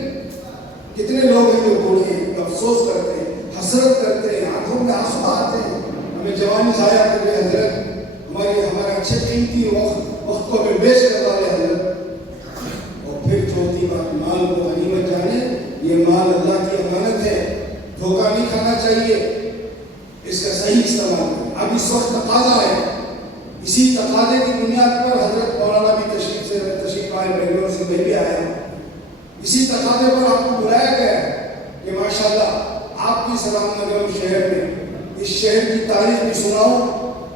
کتنے لوگ ہیں جو بوڑھے ہیں، افسوس کرتے ہیں، حسرت کرتے ہیں، آنکھوں میں آنسو آتے ہیں، ہمیں جوانی ضائع کر رہے حضرت. ہمارے اچھے قیمتی وقت کو ہمیں ویسٹ کروا رہے حضرت. اور پھر چوتھی بات، مال کو غنیمت جانے. یہ مال اللہ کی امانت ہے، دھوکہ نہیں کھانا چاہیے. اس کا صحیح استعمال کریں. اب اس وقت تقاضا ہے. اسی تقاضے کی بنیاد پر حضرت مولانا بھی تشریف آئے، بنگلور سے میں بھی آیا. اسی تقاضے پر آپ کو بلایا گیا ہے کہ ماشاءاللہ آپ کی سلام نگر شہر میں اس شہر کی تاریخ بھی سناؤ.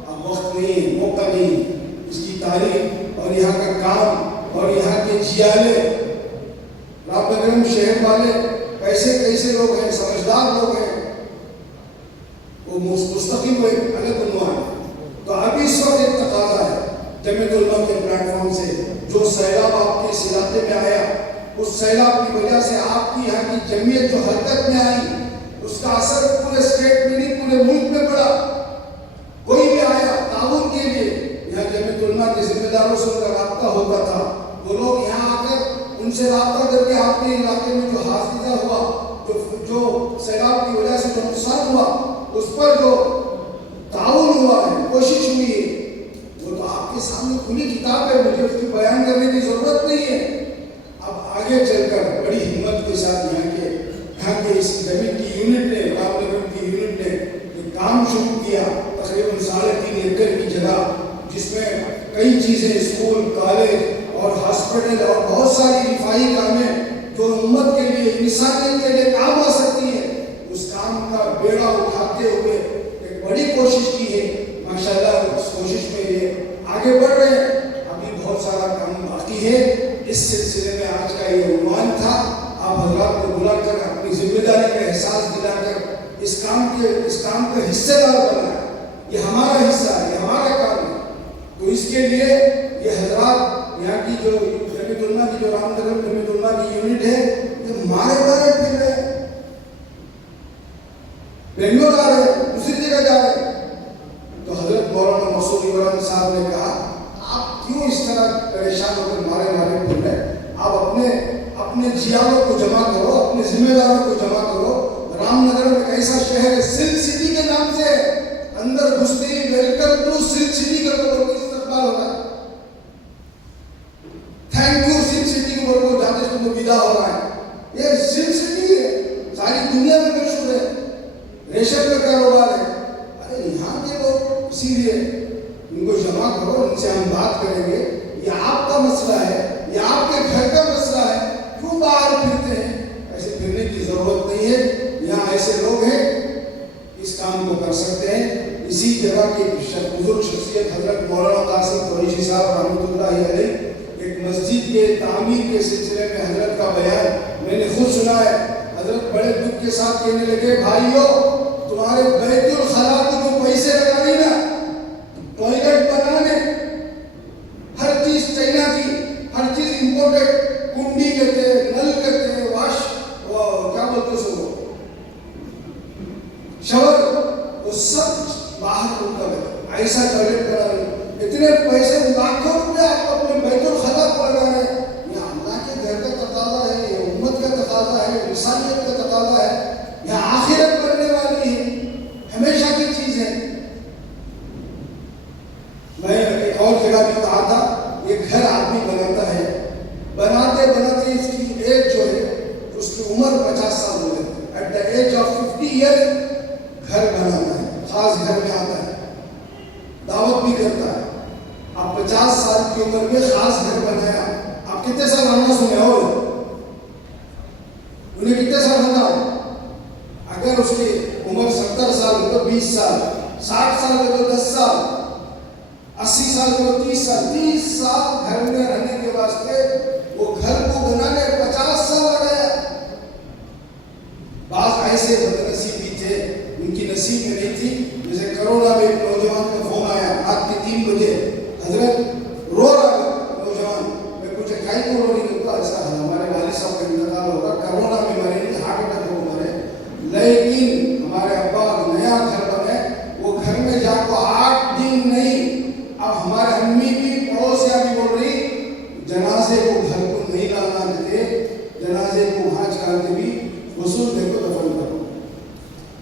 اب وقت نہیں، موقع نہیں. اس کی تاریخ اور یہاں کا کام اور یہاں کے جیالے، رام نگرم شہر والے کیسے لوگ ہیں، سمجھدار لوگ ہیں. وہ مستقیم ہوئے الگ عنوان. تو ابھی اس وقت ایک تقاضا ہے جمعیت علماء کے پلیٹ فارم سے، جو سیلاب آپ کے اس علاقے میں آیا، اس سیلاب کی وجہ سے آپ کی یہاں کی جمعیت جو حرکت میں آئی، اس کا اثر پورے اسٹیٹ میں نہیں پورے ملک میں پڑا. کوئی بھی آیا تعاون کے لیے، یہاں جمعیت علماء کے ذمہ داروں سے ان کا رابطہ ہوتا تھا. وہ لوگ یہاں آ کر ان سے رابطہ کر کے آپ کے علاقے میں جو حادثہ ہوا، جو سیلاب کی وجہ سے جو نقصان ہوا، اس پر جو تعاون ہوا ہے، کوشش ہوئی ہے، وہ تو آپ کے سامنے کھلی کتاب ہے. مجھے اس کی بیان کرنے کی ضرورت نہیں ہے. اب آگے چل کر بڑی ہمت کے ساتھ یہاں کے اس جمعیت کی یونٹ نے، رام نگر کی یونٹ نے ایک کام شروع کیا. تقریباً 3.5 ایکڑ کی جگہ، جس میں کئی چیزیں، اسکول، کالج اور ہاسپٹل اور بہت ساری رفاہی کامیں جو امت کے لیے، انسانیت کے لیے کام آ سکتی ہیں، اس کام کا بیڑا اٹھاتے ہوئے ایک بڑی کوشش کی ہے. ماشاءاللہ اس کوشش میں یہ آگے بڑھ رہے ہیں. ابھی بہت سارا کام باقی ہے. اس سلسلے میں آج کا یہ عنوان تھا. آپ حضرات کو بلا کر اپنی ذمہ داری کا احساس دلا کر اس کام کا حصے دار بنایا. یہ ہمارا حصہ ہے، یہ ہمارا کام ہے. تو اس کے لیے یہ حضرات یہاں کی جو جمعیت علماء کی، جو رام نگر جمعیت علماء کی یونٹ ہے، یہ مارے پھر رہے ہیں، بنگلور آ رہے ہیں، دوسری جگہ جا رہے ہیں. تو حضرت مولانا مسعود عمران صاحب نے کہا آپ کیوں اس طرح پریشان ہو کر مارے پھر رہے؟ آپ اپنے جیالوں کو جمع کرو، اپنے ذمہ داروں کو جمع کرو، رام نگر میں ایسا شہر ہے سلک سٹی کے نام سے، اندر گھستے ہی ویلکم ٹو سلک سٹی کا بولو استقبال ہوتا ہے، تھینک یو سلک سٹی کو بولو جاتے تم کو ودا ہو رہا ہے۔ یہ سلک سٹی ہے، ساری دنیا میں مشہور ہے، ریشم کا کاروبار ہے۔ ارے یہاں کے لوگ اسی لیے ان کو جمع کرو، ان سے ہم بات کریں گے، یہ آپ کا مسئلہ ہے، یہ آپ کے گھر کا مسئلہ ہے، کیوں باہر پھرتے ہیں؟ ایسے پھرنے کی ضرورت نہیں ہے، یہاں ایسے لوگ ہیں اس کام کو کر سکتے ہیں۔ اسی جگہ کی بزرگ شخصیت حضرت مولانا قاسم قریشی صاحب رحمۃ اللہ علیہ ایک مسجد کے تعمیر کے سلسلے میں حضرت کا بیان میں نے خود سنا ہے۔ حضرت بڑے دکھ کے ساتھ کہنے لگے، بھائیو تمہارے بیت الخلا کو جو پیسے لگا دی نا ٹوائلٹ بنانے، ہر چیز چائنا کی، ہر چیز امپورٹڈ، کنڈی کہتے ہیں، نل کہتے ہیں، واش کیا بولتے سو شاور، وہ سب باہر ملتا ہے۔ ایسا ٹوائلٹ بنا رہے، اتنے پیسے لاکھوں روپے آپ اپنے بیت الخلا کو لگا رہے ہیں۔ یہ اللہ کے گھر کا تقاضا ہے، یہ امت کا تقاضا ہے، انسانیت کا تقاضا ہے، یہ آخرت بننے والی ہے، ہمیشہ کی چیز ہے۔ میں ایک اور جگہ بھی کہا تھا، یہ گھر آدمی بناتا ہے، بناتے بناتے اس کی ایج جو ہے اس کی عمر 50 سال ہو گئی، at the age of 50 year گھر بناتا ہے، خاص گھر میں آتا ہے، دعوت بھی کرتا ہے۔ آپ 50 سال کی عمر میں خاص گھر بنایا، آپ کتنے سال رہنا سنے ہو؟ انہیں کتنے سال رہنا ہو؟ اگر اس کی عمر 70 سال ہو تو 20 سال، 60 سال ہو تو 10 سال، 80 سال ہو تو 30 سال، 30 سال گھر میں رہنے کے واسطے وہ گھر کو بنانے 50 سال لگایا۔ بعض ایسے بدنصیب بھی تھے، ان کی نصیب میں نہیں تھی، جیسے کرونا میں ایک نوجوان کا فون آیا رات کے 3 بجے، حضرت رو رہا ہے نوجوان، میں پوچھا کائی کو رو نہیں کرتا؟ ایسا ہمارے والد صاحب کا انتقال ہوگا، کرونا میں مرے نہیں، ہارٹ اٹیک ہو مرے، لیکن ہمارے ابا نیا گھر بنے، وہ گھر میں جا کو 8 دن نہیں، اب ہمارے امی بھی پڑوسیاں بھی بول رہی جنازے کو گھر کو نہیں لانا دیتے، جنازے کو وہاں چکاتے بھی وصول دے کو دفن کرو۔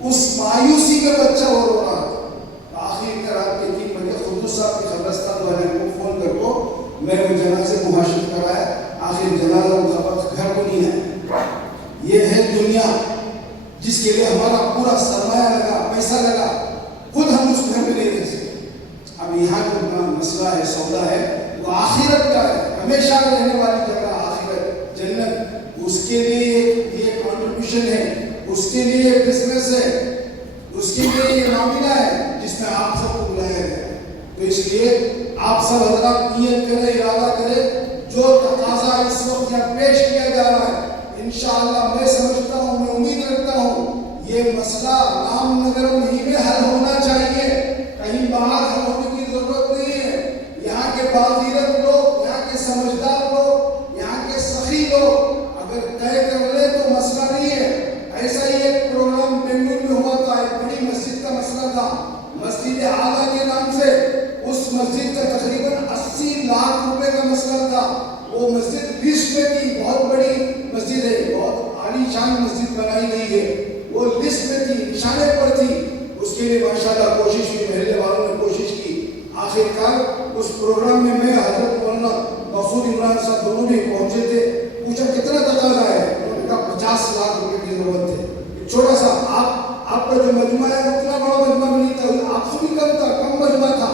اس مایوسی کا بچہ وہ رو رہا تھا۔ آخر میں رات کے 3 بجے قدوس صاحب کی قبرستان والے کو فون کر کو میں وہ جنازے مباشر کرایا، آخر جنازہ خبر گھر کو نہیں آیا۔ یہ ہے دنیا جس کے لیے ہمارا پورا سرمایہ لگا، پیسہ لگا، خود ہم اس گھر میں نہیں رہ سکتے۔ اب یہاں کا مسئلہ ہے، سودا ہے، وہ آخرت کا ہے، ہمیشہ رہنے والی جگہ آخرت جنت، اس کے لیے یہ کنٹریبیوشن ہے، اس کے لیے بزنس ہے، اس کے لیے یہ معاملہ ہے جس میں آپ سب کو بلایا گیا۔ تو اس لیے آپ سب حضرات نیت کریں، ارادہ کریں، جو تقاضا اس وقت یہاں پیش کیا جا رہا ہے انشاءاللہ میں سمجھتا ہوں، میں امید رکھتا ہوں یہ مسئلہ رام نگر میں ہی میں حل ہونا چاہیے، کہیں باہر حل ہونے کی ضرورت نہیں ہے۔ یہاں کے باصیرت لوگ، یہاں کے سمجھدار لوگ، یہاں کے سخی لوگ اگر طے کر لیں تو مسئلہ نہیں ہے۔ ایسا ہی ایک پروگرام بنگلور میں ہوا تھا، ایک بڑی مسجد کا مسئلہ تھا، مسجد اعلیٰ کے نام سے، اس مسجد کا تقریباً 80 لاکھ روپے کا مسئلہ تھا۔ وہ مسجد لسٹ میں تھی، بہت بڑی مسجد ہے، بہت عالی شان مسجد بنائی گئی ہے، وہ لسٹ میں تھی، نشانے پر تھی۔ اس کے لیے ماشاءاللہ کوشش کی، محلے والوں نے کوشش کی، آخر کار اس پروگرام میں میں حضرت مولانا مسعود عمران صاحب دونوں بھی پہنچے تھے۔ پوچھا کتنا تقاضا ہے؟ انہوں نے کہا 50 لاکھ روپے کی ضرورت ہے۔ ایک چھوٹا سا آپ کا جو مجمع ہے اتنا بڑا مجمع بھی نہیں تھا، آپ سے بھی کم تھا، کم مجمع تھا،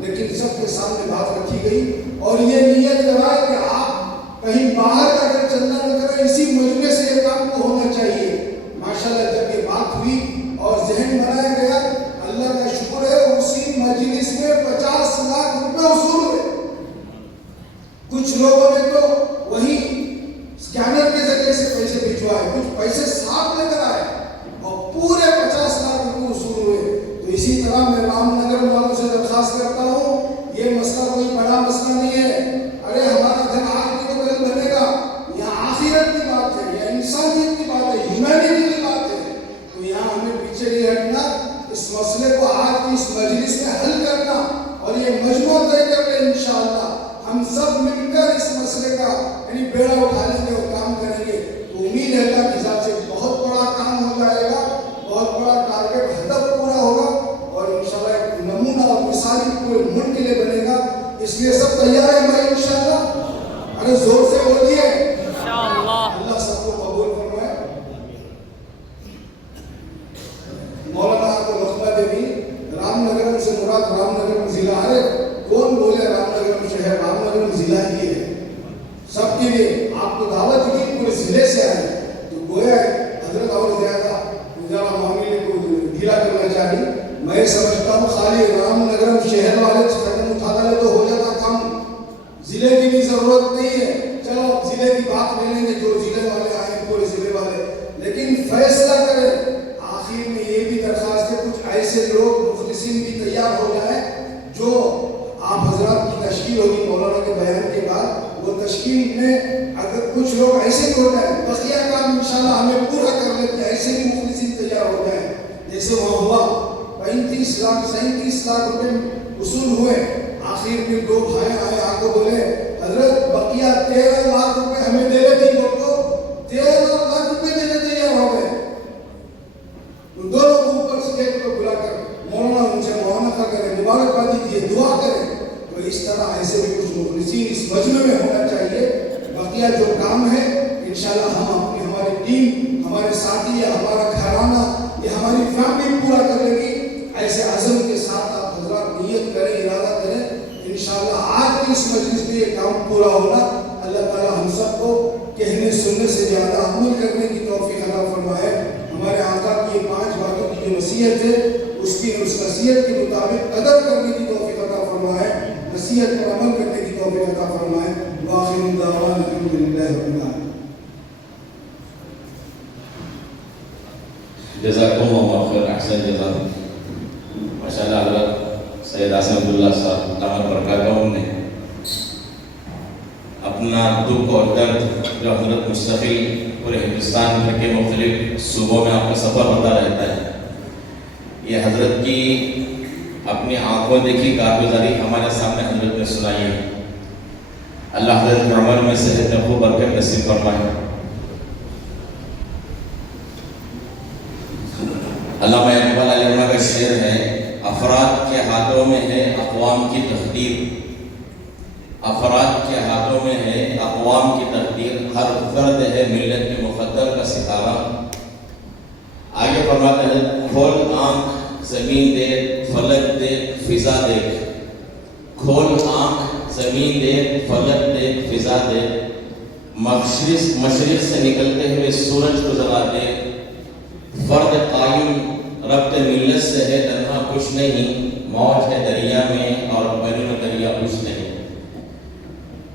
لیکن سب کے سامنے بات رکھی گئی اور یہ نیت کرائے کہ آپ کہیں باہر کا اگر چندہ نہ کریں، اسی مجمع سے یہ کام کو ہونا چاہیے۔ ماشاءاللہ جب یہ بات ہوئی اور ذہن بنایا گیا، اللہ کا شکر ہے اسی مجلس میں 50 لاکھ روپے وصول ہوئے۔ کچھ لوگوں نے تو وہی اسکینر کے ذریعے سے پیسے بھجوائے، کچھ پیسے ساتھ لے کر آئے اور پورے 50 لاکھ روپے وصول ہوئے۔ تو اسی طرح میں رام نگر والوں سے درخواست کرتا ہوں، یہ مسئلہ کوئی بڑا مسئلہ نہیں ہے۔ ارے ہمارا گھر آج بھی تو کل بنے گا، یہاں آخرت کی بات ہے، یہ انسانیت کی بات ہے، ہیومینٹی کی بات ہے۔ تو یہاں ہمیں پیچھے نہیں ہٹنا، اس مسئلے کو آج کی اس مجلس میں حل کرنا اور یہ مجموعہ طے کر لیں انشاءاللہ۔ ہم سب مل کر اس مسئلے کا یعنی بیڑا اٹھانے کے اور کام کریں گے تو امید ہے اللہ کی ذات سے بہت بڑا کام ہو جائے گا۔ سے مراد رام نگرم ضلع ہے. کون بولے رام نگرم شہر؟ رام نگرم ضلع ہی ہے. سب کے لیے آپ کو دعوت کی پورے ضلع سے آئے تو گویا حضرت اور زیادہ معاملے کو ڈھیلا کرنا چاہیے. میں سمجھتا ہوں خالی رام نگرم شہر والے قدم اٹھا لے تو ہو جاتا کام. ضلع کی بھی ضرورت نہیں ہے. چلو ضلع کی بات لے لیں گے، جو ضلع والے آئے پورے ضلع والے، لیکن فیصلہ کریں. آخر میں یہ بھی درخواست ہے کچھ ایسے لوگ مخلصین بھی تیار ہو جائیں جو آپ حضرات کی تشکیل ہوگی مولانا کے بیان کے بعد، وہ تشکیل میں اگر کچھ لوگ ایسے بھی ہو جائیں، بقیہ کام انشاءاللہ ہمیں پورا کر لیتے، ایسے بھی مخلصین تیار ہو جائیں. جیسے وہاں ہوا 35 لاکھ 37 لاکھ روپے وصول ہوئے. آخر میں دو بھائی آئے آ کو بولے حضرت بقیہ 13 لاکھ روپے ہمیں دے دیتے، وہ تو 13 لاکھ روپے دینے تیار ہو گئے. دونوں کو اوپر اسٹیج کو بلا کر مولانا ان سے معاونہ کریں، مبارکبادی دیے، دعا کریں. تو اس طرح ایسے بھی کچھ مخلصین اس مجمع میں ہونا چاہیے. بقیہ جو کام ہے انشاءاللہ ہم اپنی ہماری ٹیم، ہمارے ساتھی یا ہمارا گھرانہ یا ہماری فیملی پورا کر لے گی. ایسے عزم کے ساتھ آپ حضرات نیت کریں، ارادہ کریں. انشاءاللہ آج کی اس مجلس میں یہ کام پورا ہوگا. اللہ تعالی ہم سب کو کہنے سننے سے زیادہ عمل کرنے کی توفیق عطا فرمائے. ہمارے آقا کی 5 باتوں کی جو نصیحت ہے اس نصیحت کے مطابق قدر کرنے کی توفیق عطا فرمائے، نصیحت پر عمل کرنے کی توفیق عطا فرمائے. وآخر دعوانا الحمدللہ رب العالمین. جزاکم اللہ خیر، احسن جزاک. ماشاءاللہ حضرت سید عاصم عبداللہ صاحب دامت برکاتہم نے اپنا دکھ اور درد جو حضرت مستقل پورے ہندوستان بھر کے مختلف صوبوں میں آپ کا سفر ہوتا رہتا ہے، یہ حضرت کی اپنی آنکھوں دیکھی کارگزاری ہمارے سامنے حضرت نے سنائی ہے. اللہ حضرت کی عمر میں صحت میں خوب برکت نصیب فرمائے. علامہ اقبال علیہ الرحمہ کا شعر ہے، افراد کے ہاتھوں میں ہے اقوام کی تقدیر. افراد کے ہاتھوں میں ہے اقوام کی تقدیر، ہر فرد ہے ملت کے مقدر کا ستارہ. آگے فرماتے ہیں، کھول آنکھ زمین دیکھ، فلک دیکھ، فضا دیکھ. کھول آنکھ زمین دیکھ، فلک دیکھ، فضا دیکھ. مشرق سے نکلتے ہوئے سورج کو ذرا دیکھ. فرد قائم ربط ملت سے ہے تنہا کچھ نہیں، موج ہے دریا میں اور بینوں دریا کچھ نہیں.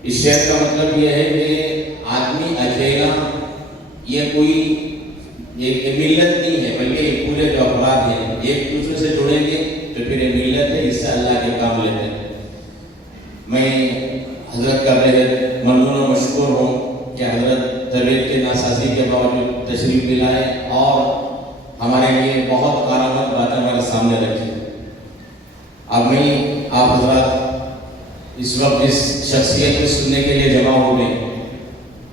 اس شعر کا مطلب یہ ہے کہ آدمی اکیلا یہ کوئی یہ ملت نہیں ہے، بلکہ یہ پورے جو افراد ہیں ایک دوسرے سے جڑیں گے تو پھر یہ ملت ہے، اس سے اللہ کے کام لیتے ہیں. میں حضرت کا بہت ممنون و مشکور ہوں کہ حضرت طبیعت کے ناسازی کے باوجود تشریف لائے اور ہمارے لیے بہت کارآمد باتیں ہمارے سامنے رکھی. اب میں آپ حضرات اس وقت اس شخصیت کو سننے کے لیے جمع ہو گئے.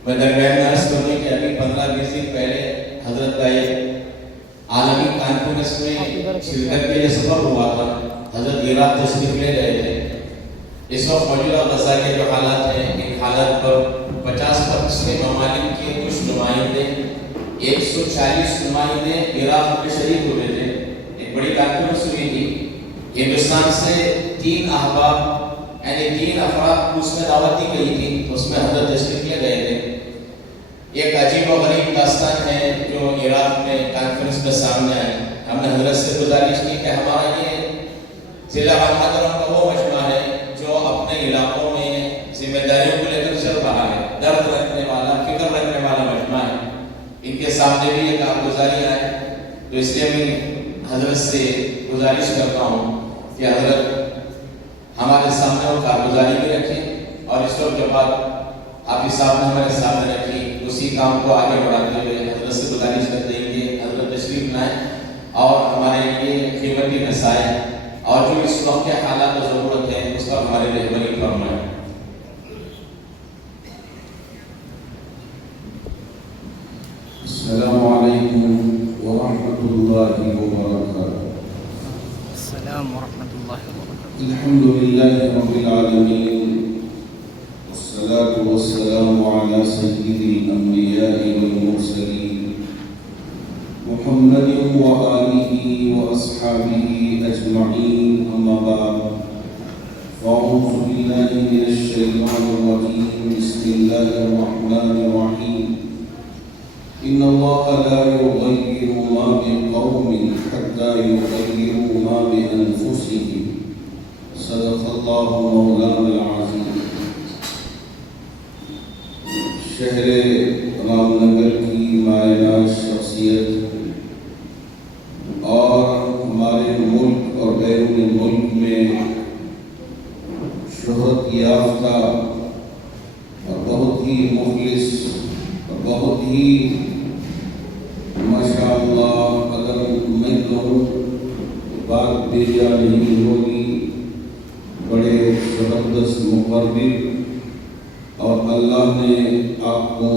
میں درمیان میں عرض کروں کہ ابھی 15-20 دن پہلے حضرت کا ایک عالمی کانفرنس میں شرکت کے لیے سفر ہوا تھا. حضرت عراق تشریف لے گئے تھے. اس وقت موجودہ غزہ کے جو حالات ہیں، ان حالات پر 50-55 ممالک کے کچھ نمائندے، 140 نمائندے عراق میں شریک ہوئے تھے. ایک بڑی کانفرنس ہوئی تھی. ہندوستان سے 3 احباب یعنی 3 افراد اس میں دعوت دی گئی تھی، اس میں حضرت تشریف لے گئے تھے. ایک عجیب و غریب داستان ہے جو عراق میں کانفرنس میں سامنے آئی. ہم نے حضرت سے گزارش کی کہ ہمارا یہ ضلع حضرت کا وہ مجمع ہے جو اپنے علاقوں میں ذمہ داریوں کو لے کر چل رہا ہے، درد رکھنے والا، فکر رکھنے والا مجمع ہے. ان کے سامنے بھی یہ کارگزاری آئے. تو اس لیے میں حضرت سے گزارش کرتا ہوں کہ حضرت ہمارے سامنے وہ کارگزاری بھی رکھیں اور اس وقت جو بات حافظ صاحب نے ہمارے سامنے رکھی اسی کام کو آگے بڑھاتے ہوئے حضرت سے گزارش کرتے ہیں کہ حضرت تشریف لائیں اور ہمارے لیے قیمتی مسائل اور جو اس وقت کے حالات و ضرورت ہے اس پر ہمارے رہبری فرمائیں. السلام علیکم ورحمۃ اللہ وبرکاتہ. السلام ورحمۃ اللہ وبرکاتہ. الحمد للہ رب العالمین والصلاة والسلام علی سید الانبیاء والمرسلین محمد وآلہ وأصحابه أجمعين أما بعد فأعوذ بالله من الشيطان الرجيم بسم الله الرحمن الرحيم إن الله لا يغير ما بقوم حتى يغيروا ما بأنفسهم صدق الله مولانا العظيم. شہر رام نگر کی مائنہ شخصیت اور ہمارے ملک اور بیرون ملک میں شہرت یافتہ اور بہت ہی مخلص اور بہت ہی ماشاءاللہ اگر میں کہوں بات بیجا نہیں ہوگی، بڑے زبردست مقرب اور اللہ نے آپ کو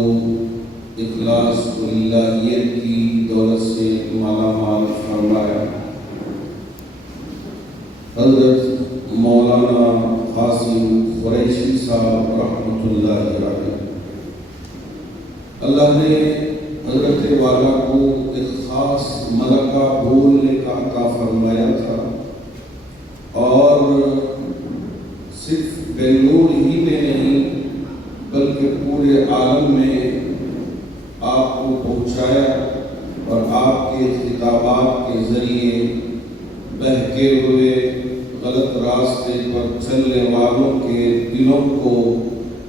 اخلاص و الہیت کی دولت سے مالا مال فرمایا. حضرت مولانا قاسم قریشی صاحب رحمۃ اللہ علیہ، اللہ نے حضرت والا کو ایک خاص ملکہ بولنے کا عطا فرمایا تھا، اور صرف بنگلور ہی میں نہیں بلکہ پورے عالم میں آپ کو پہنچایا، اور آپ کے خطابات کے ذریعے بہکے ہوئے غلط راستے پر چلنے والوں کے دلوں کو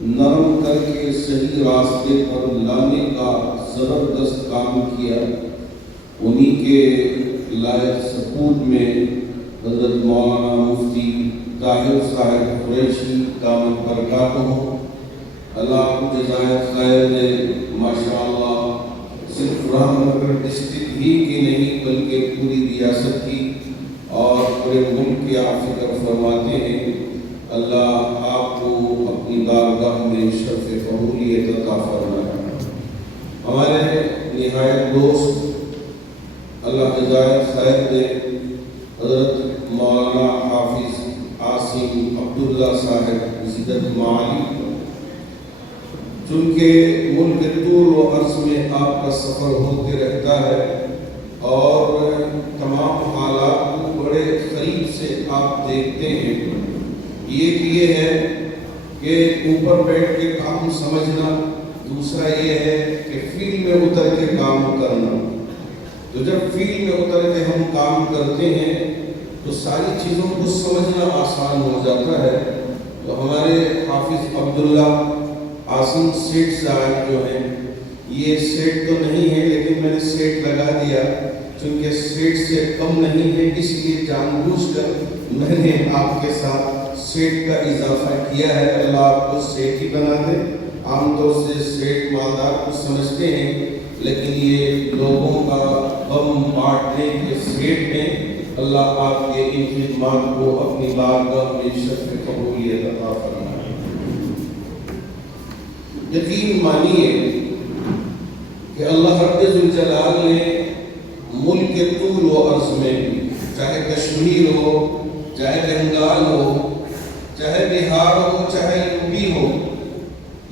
نرم کر کے صحیح راستے پر لانے کا زبردست کام کیا. انہی کے لائق سپوت میں حضرت مولانا مفتی طاہر صاحب قریشی دامت برکاتہ، اللہ کو جزائے خیر دے. ماشاءاللہ صرف رام نگر ڈسٹرکٹ ہی کی نہیں بلکہ پوری ریاست کی اور پورے ملک کی آپ فکر فرماتے ہیں. اللہ آپ کو اپنی بارگاہ میں شرف قبولیت عطا فرمائے. ہمارے نہایت دوست اللہ جزائے خیر دے حضرت مولانا حافظ عاصم عبداللہ صاحب زدت معالی، چونکہ ملک طول و عرض میں آپ کا سفر ہوتے رہتا ہے اور تمام حالات کو بڑے قریب سے آپ دیکھتے ہیں. ایک یہ ہے کہ اوپر بیٹھ کے کام سمجھنا، دوسرا یہ ہے کہ فیلڈ میں اتر کے کام کرنا. تو جب فیلڈ میں اتر کے ہم کام کرتے ہیں تو ساری چیزوں کو سمجھنا آسان ہو جاتا ہے. تو ہمارے حافظ عبداللہ عاصم سیٹ صاحب جو ہیں، یہ سیٹ تو نہیں ہے لیکن میں نے سیٹ لگا دیا چونکہ سیٹ سے کم نہیں ہے، اس لیے جان بوجھ کر میں نے آپ کے ساتھ سیٹ کا اضافہ کیا ہے. اللہ آپ کو سیٹ ہی بنا دے. عام طور سے سیٹ مالدار کو سمجھتے ہیں لیکن یہ لوگوں کا غم بانٹنے کے سیٹ میں. اللہ آپ کے ان خدمات کو اپنی بارگاہ میں شرف قبولیت عطا فرمائے. یقین مانیے کہ اللہ رب ذوالجلال نے ملک کے طول و عرض میں، چاہے کشمیر ہو، چاہے بنگال ہو، چاہے بہار ہو، چاہے یوپی ہو،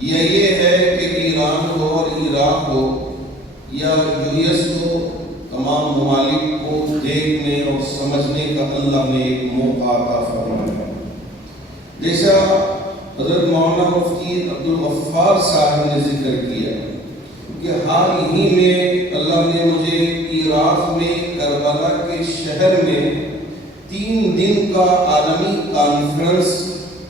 یا یہ ہے کہ ایران ہو اور عراق ہو یا US ہو، تمام ممالک کو دیکھنے اور سمجھنے کا اللہ نے ایک موقع عطا فرمایا. جیسا حضرت مولانا مفتی عبدالغفار صاحب نے ذکر کیا کہ حال ہی میں اللہ نے مجھے عراق میں کربلا کے شہر میں 3 دن کا عالمی کانفرنس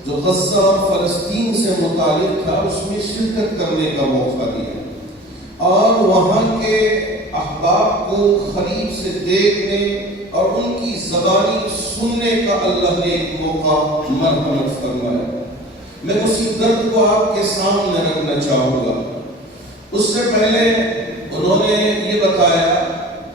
جو غزہ اور فلسطین سے متعلق تھا اس میں شرکت کرنے کا موقع دیا، اور وہاں کے احباب کو قریب سے دیکھنے اور ان کی زبانی سننے کا اللہ نے ایک موقع مرحمت فرمایا. میں اسی درد کو آپ کے سامنے رکھنا چاہوں گا. اس سے پہلے انہوں نے یہ بتایا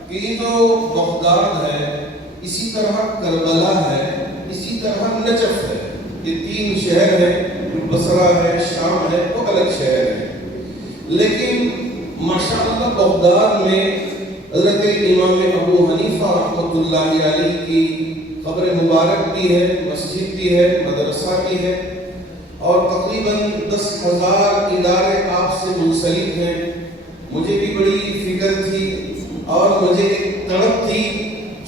کہ یہ جو بغداد ہے، اسی طرح کربلا ہے، اسی طرح نجف ہے، یہ 3 شہر ہیں. بصرہ ہے، شام ہے، وہ الگ شہر ہے، لیکن ماشاءاللہ بغداد میں حضرت امام ابو حنیفہ رحمۃ اللہ علیہ کی قبر مبارک بھی ہے، مسجد بھی ہے، مدرسہ بھی ہے، اور تقریباً 10,000 ادارے آپ سے منسلک ہیں. مجھے بھی بڑی فکر تھی اور مجھے ایک تڑپ تھی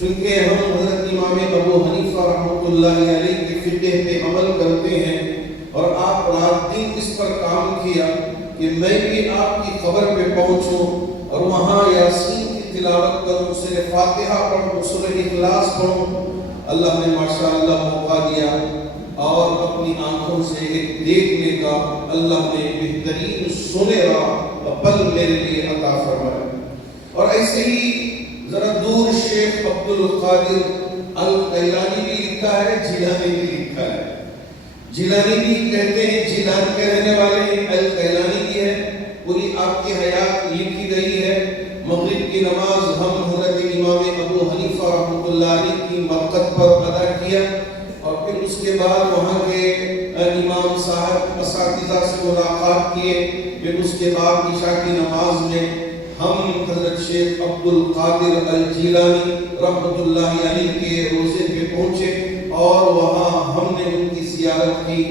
چونکہ ہم حضرت امام ابو حنیفہ رحمۃ اللہ علیہ کے فقہ پہ عمل کرتے ہیں اور آپ رات دن اس پر کام کیا کہ میں بھی آپ کی خبر پہ پہنچوں اور وہاں یاسین کی تلاوت کروں، سورہ فاتحہ پڑھوں، سورہ اخلاص پڑھوں۔ اللہ نے ماشاءاللہ موقع دیا اور اپنی آنکھوں سے ایک دیکھنے کا اللہ نے بہترین سنہرا پل میرے لیے عطا فرمایا۔ اور ایسے ہی ذرا دور شیخ عبد القادر القیلانی بھی لکھا ہے، جیلانی بھی لکھا ہے۔ جیلانی بھی کہتے ہیں، جیلان کے رہنے والے ہیں، القیلانی بھی ہے، پوری آپ کی حیات لکھی گئی ہے۔ مغرب کی نماز ہم حضرت امام ابو حنیفہ رحمۃ اللہ علیہ کی مرقد پر ادا کیا اور پھر اس کے بعد وہاں کے امام صاحب اساتذہ سے ملاقات کیے، پھر اس کے بعد عشاء کی نماز میں ہم حضرت شیخ عبد القادر الجیلانی رحمۃ اللہ علیہ کے روضے پہ پہنچے اور وہاں ہم نے ان کی زیارت کی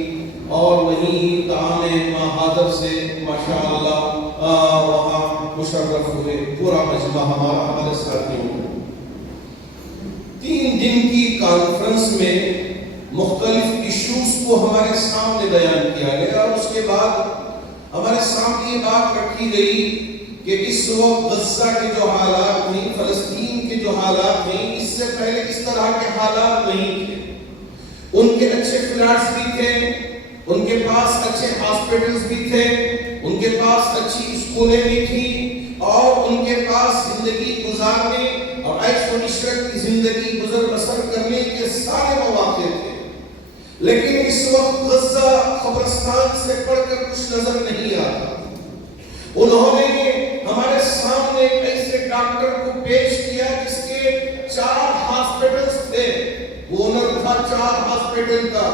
اور وہیں طعام مہادر سے ماشاءاللہ وہاں مشرف ہوئے، پورا مجمع ہمارا ہمارے ساتھیوں۔ 3 دن کی کانفرنس میں مختلف ایشوز کو ہمارے سامنے بیان کیا گیا اور اس کے بعد ہمارے سامنے یہ بات رکھی گئی کہ اس وقت غزہ کے جو حالات ہیں، فلسطین کے جو حالات ہیں، اس سے پہلے اس طرح کے حالات نہیں تھے۔ ان کے اچھے فلیٹس بھی تھے، ان کے پاس اچھے ہاسپٹلز بھی تھے، ان کے پاس اچھی اسکولیں بھی تھیں اور ان کے پاس زندگی گزارنے اور عیش و عشرت کی زندگی گزر بسر کرنے کے سارے مواقع تھے۔ لیکن اس وقت غزہ قبرستان سے پڑھ کر کچھ نظر نہیں آتا۔ انہوں نے ہمارے سامنے ایک ایسے ڈاکٹر کو پیش کیا جس کے 4 ہاسپٹلز تھے، اونر تھا 4 ہاسپٹل کا،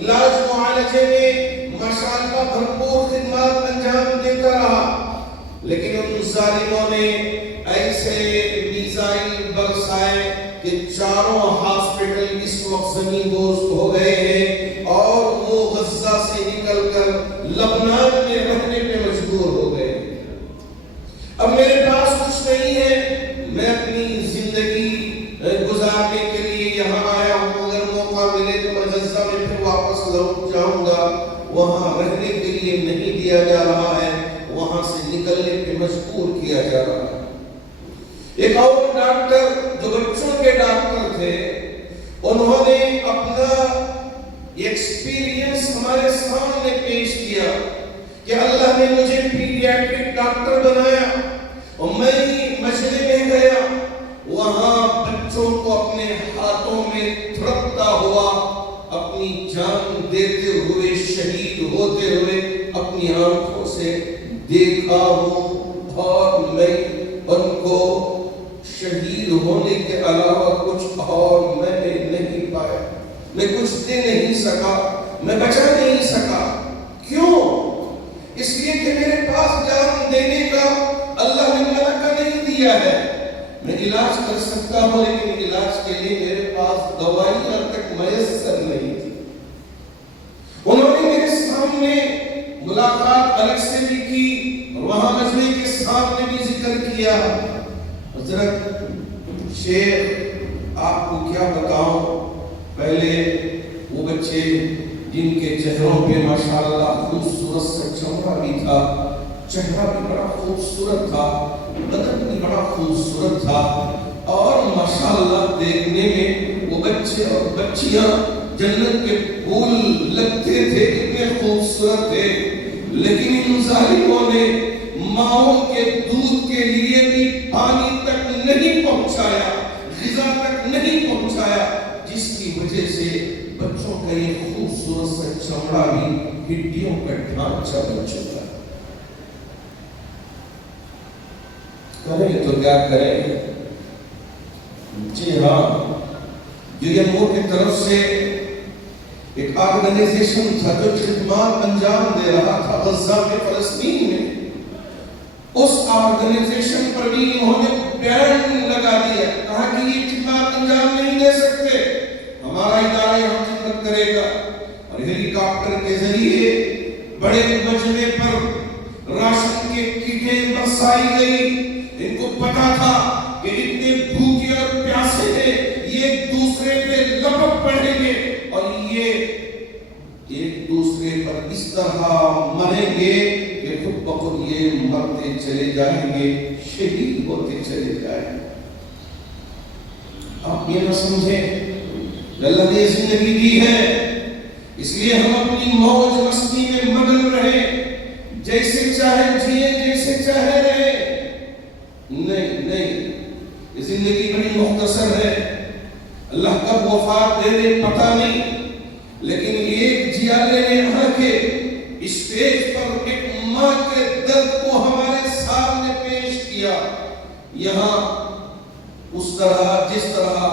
علاج معالجے میں ماشاءاللہ بھرپور خدمات انجام دیتا رہا، لیکن ان ظالموں نے ایسے میزائل برسائے کہ 4 ہاسپٹل اس وقت زمین بوس ہو گئے ہیں اور وہ غزہ سے نکل کر لبنان میں رہنے پہ مجبور ہو گئے۔ اب میرے پاس کچھ نہیں ہے، میں اپنی زندگی گزارنے کے لیے یہاں آیا ہوں، اگر موقع ملے تو میں غزہ میں پھر واپس لوٹ جاؤں گا، وہاں رہنے کے لیے نہیں دیا جا رہا ہے، وہاں سے نکلنے پہ مجبور کیا جا رہا ہے۔ ایک اور ڈاکٹر جو بچوں کے ڈاکٹر تھے، انہوں نے اپنا ایکسپیرینس ہمارے سامنے پیش کیا کہ اللہ نے مجھے پیڈیاٹرک ڈاکٹر بنایا اور میں مشورے میں گیا، وہاں بچوں کو اپنے ہاتھوں میں تڑپتا ہوا، اپنی جان دیتے ہوئے، شہید ہوتے ہوئے اپنی آنکھوں سے دیکھا ہوں اور میں ان کو شہید ہونے کے علاوہ کچھ اور میں نے نہیں پایا، میں کچھ دے نہیں سکا، میں بچا نہیں سکا۔ کیوں؟ اس لیے کہ میرے پاس جان دینے کا اللہ نے ملکہ نہیں دیا ہے۔ میں علاج کر سکتا ہوں لیکن علاج کے لیے میرے پاس دوائیاں تک میسر نہیں تھی۔ انہوں نے میرے سامنے ملاقات الگ سے بھی کی اور وہاں مجمع کے سامنے بھی ذکر کیا۔ حضرت شیخ آپ کو کیا بتاؤں، پہلے وہ بچے جن کے چہروں پہ ماشاءاللہ خوبصورت سا چمڑا بھی تھا، چہرہ بھی بڑا خوبصورت تھا، بدن بھی بڑا خوبصورت تھا اور ماشاءاللہ دیکھنے میں وہ بچے اور بچیاں جنت کے پھول لگتے تھے، اتنے خوبصورت تھے، لیکن ان ظالموں نے ماؤں کے دودھ کے لیے بھی پانی تک نہیں پہنچایا، غذا تک نہیں پہنچایا، جس کی وجہ سے بچوں کا یہ خوبصورت سا چمڑا بھی ہڈیوں کا ڈھانچہ بن چکا ہے۔ کریں تو کیا کریں؟ جی ہاں، UNO کی طرف سے ایک آرگنائزیشن تھا جو خدمات انجام دے رہا تھا غزہ میں، فلسطین میں، اس آرگنائزیشن پر بھی انہوں نے بین لگا دیا، کہا کہ یہ خدمات انجام نہیں دے سکتے، ہمارا ادارہ یہاں خدمت کرے گا۔ اور ہیلی کاپٹر کے ذریعے بڑے مجمع پر راشن کے کٹیں برسائی گئی۔ ان کو پتا تھا کہ اتنے بھوکے اور پیاسے ہیں اگر اس طرح مریں گے کہ خود بخود یہ مرتے چلے جائیں گے، شہید ہوتے چلے جائیں گے۔ آپ یہ نہ سمجھیں کہ اللہ نے زندگی دی ہے اس لیے ہم اپنی موج مستی میں مگن رہے، جیسے چاہے جیے جیسے چاہے رہے۔ نہیں، یہ زندگی بڑی مختصر ہے، اللہ کب وفات دے دے پتہ نہیں، لیکن ایک جیالے نے آ کے اسٹیج پر ایک ماں کے درد کو ہمارے سامنے پیش کیا۔ یہاں اس طرح جس طرح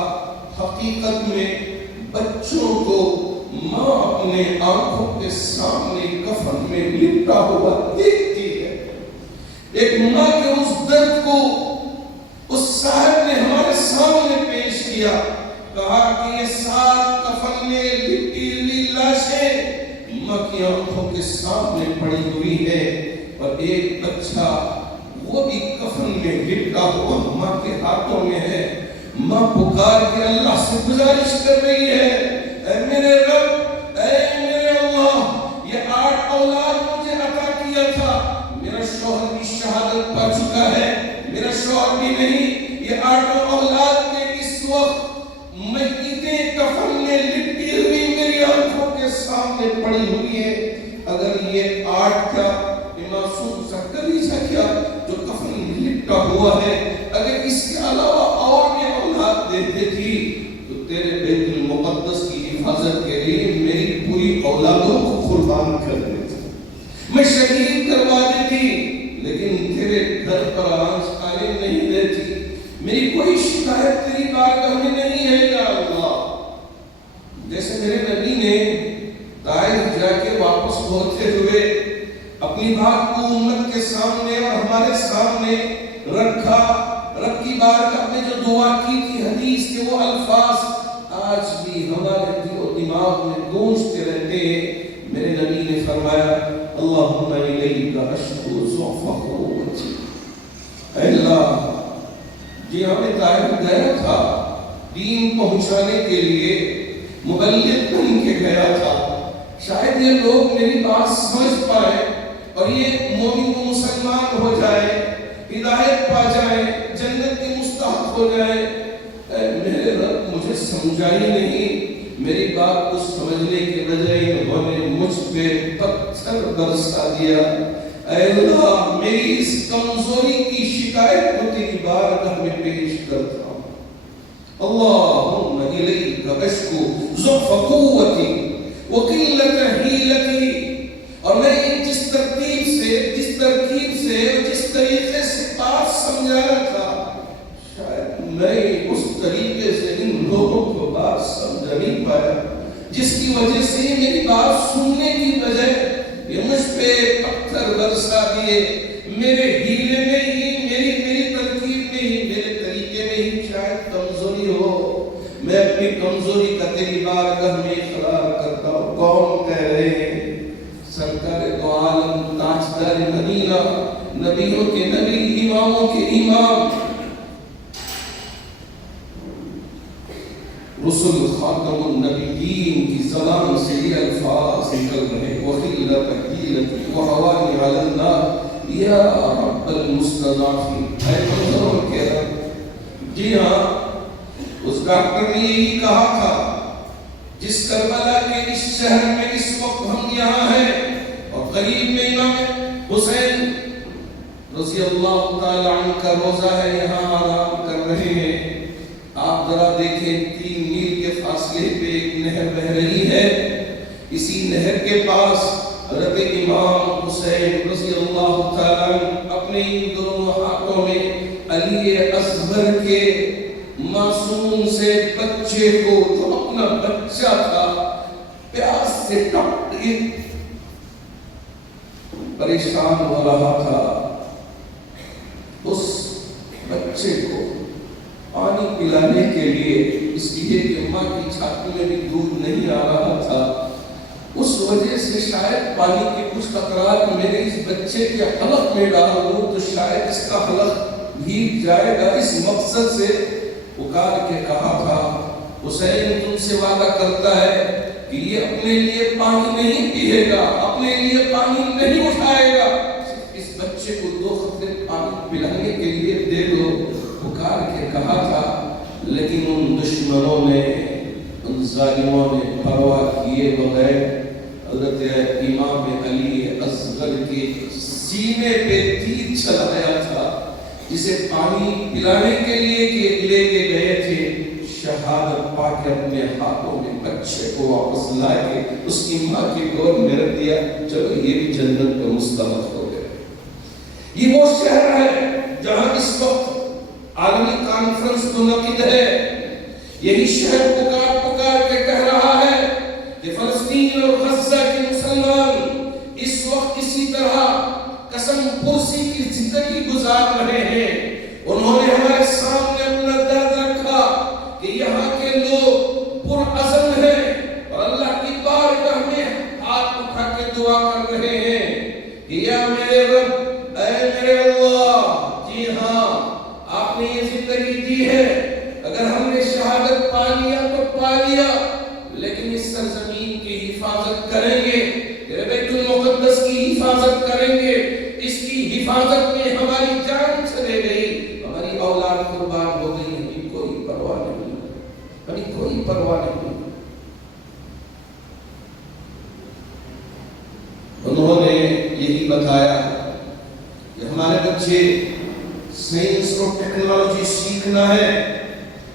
حقیقت میں بچوں کو ماں اپنے آنکھوں کے سامنے کفن میں لپٹا ہوا دیکھتی ہے، ایک ماں کے اس درد کو اس صاحب نے ہمارے سامنے پیش کیا، کہا کہ یہ 7 کفن میں لپٹی ہوئی لاشیں ماں کی آنکھوں کے سامنے پڑی ہوئی ہے، اور ایک بچہ وہ بھی کفن میں لپٹا ہوا ماں کے ہاتھوں میں ہے۔ ماں پکار کے اللہ سے گزارش کر رہی ہے، اے میرے رب، اے میرے اللہ، یہ 8 اولاد مجھے عطا کیا تھا، میرا شوہر بھی شہادت پا چکا ہے، میرا شوہر بھی نہیں، یہ 8 اولاد کے اس وقت میتیں کفن میں لپٹی ہوئی میری آنکھوں کے سامنے پڑی ہوئی ہے۔ اگر یہ 8 کا معصوم سا کلیجہ کیا جو کفن میں لپٹا ہوا ہے، اگر اس کے علاوہ اور بھی اولاد دیتے تھی تو تیرے بیت المقدس کی حفاظت کے لیے میری پوری اولادوں کو قربان کر دیتی، میں شہید کروا دیتی، لیکن تیرے گھر پر آنچ آنے نہیں دیتی۔ میری کوئی شکایت تیری بارگاہ میں نہیں ہے یا اللہ۔ جیسے میرے نبی نے طائف جا کے واپس ہوتے ہوئے اپنی بات کو امت کے سامنے اور ہمارے سامنے رکھی بارگاہ میں جو دعا کی تھی حدیث کے وہ الفاظ آج بھی ہمارے دل و دماغ میں گونجتے رہتے ہیں۔ میرے نبی نے فرمایا اللہم الیک اشکو ضعف قوتی، اے اللہ جی ہمیں طائف گیا تھا، دین پہنچانے کے لیے مبلغ بن کے گیا تھا، شاید یہ لوگ میری بات سمجھ پائے اور یہ مومن و مسلمان ہو جائے، ہدایت پا جائے، جنت کے مستحق ہو جائے۔ اے میرے رب مجھے سمجھا ہی نہیں، میری بات کو سمجھنے کے بجائے انہوں نے مجھ پہ پتھر برسا دیا۔ اے اللہ میری اس کمزوری کی شکایت کو تیری بارگاہ میں پیش کرتا ہوں۔ اللہم الیک اشکو ضعف قوتی وقلت حیلتی، اور میں جس ترتیب سے جس طریقے سے بات سمجھایا تھا، شاید میں اس طریقے سے ان لوگوں کو بات سمجھا نہیں پایا، جس کی وجہ سے میری بات سننے کی بجائے یہ مجھ پہ پتھر برسا دیے۔ میرے ہیلے میں ہی میری ترکیب میں ہی میرے طریقے میں ہی شاید کمزوری ہو، میں اپنی کمزوری کا تیری بارگاہ میں اقرار کرتا ہوں۔ کون کہہ رہے ہیں؟ سرکار دو عالم، تاجدار مدینہ، نبیوں کے نبی، اماموں کے امام، رسول خاتم النبیین کی زبان سے یہ الفاظ نکل رہے ہیں وَخِلَّةَ حِيلَتِ وَحَوَانِ عَلَى النَّارِ یا رب المستضعفین، اے کمزوروں کے رب۔ جی ہاں، اس ڈاکٹر نے یہی کہا تھا جس کربلا کے اس شہر میں اس وقت ہم یہاں ہیں اور قریب میں امام حسین رضی اللہ تعالی عنہ کا روزہ ہے، یہاں آرام کر رہے ہیں۔ آپ ذرا دیکھیں 3 میل کے فاصلے پہ ایک نہر بہ رہی ہے، اسی نہر کے پاس حضرت امام حسین رضی اللہ تعالی عنہ اپنے ان دونوں ہاتھوں میں علی اصغر کے معصوم سے بچے کو، جو اپنا بچہ تھا، پیاس سے ٹپ پریشان ہو رہا تھا، اس بچے کو پانی پلانے کے لیے، اس لیے کہ ماں کی چھاتی میں بھی دودھ نہیں آ رہا تھا، اس وجہ سے شاید پانی کے کچھ قطرات میرے اس بچے کے حلق میں ڈال دوں تو شاید اس کا حلق بھیگ جائے گا۔ اس مقصد سے پکار کے کہا تھا حسین تم سے وعدہ کرتا ہے کہ کہ یہ اپنے لیے پانی نہیں پیے گا، اپنے لیے پانی نہیں اٹھائے گا، اس بچے کو 2 قطرے پانی پلانے کے لیے دے دو، پکار کے کہا تھا۔ لیکن ان دشمنوں نے، ان ظالموں نے پرواہ کیے بغیر حضرت امام علی اصغر کے سینے پہ تیر چلایا تھا، جسے پانی پلانے کے لیے لے کے گئے تھے۔ شہادت پا کے اپنے ہاتھوں میں بچے کو واپس لا کے اس کی ماں کی گود میں رکھ دیا، چلو یہ بھی جنت کا مستحق ہو گیا۔ یہ وہ شہر ہے جہاں اس وقت عالمی کانفرنس منعقد ہے۔ یہی شہر پکار پکار کے کہہ رہا ہے کہ فلسطین اور غزہ کے مسلمان اس وقت اسی طرح قسم پرسی کی زندگی گزار رہے ہیں۔ انہوں نے ہمارے سامنے اپنا درد رکھا کہ یہاں کے لوگ پرعزم ہیں اور اللہ کی بارگاہ میں ہاتھ اٹھا کے دعا کر رہے ہیں کہ یا میرے رب، اے میرے اللہ، جی ہاں آپ نے یہ زندگی دی ہے، اگر ہم نے شہادت پا لیا تو پا لیا، لیکن اس سرزمین کی حفاظت کریں گے، بیت المقدس کی حفاظت کریں گے، اس کی حفاظت میں ہماری جان چلے گئی، ہماری اولاد قربان ہو گئی، ہمیں کوئی پرواہ نہیں، ہمیں کوئی پرواہ نہیں۔ انہوں نے یہی بتایا کہ ہمارے بچے سائنس اور ٹیکنالوجی سیکھنا ہے،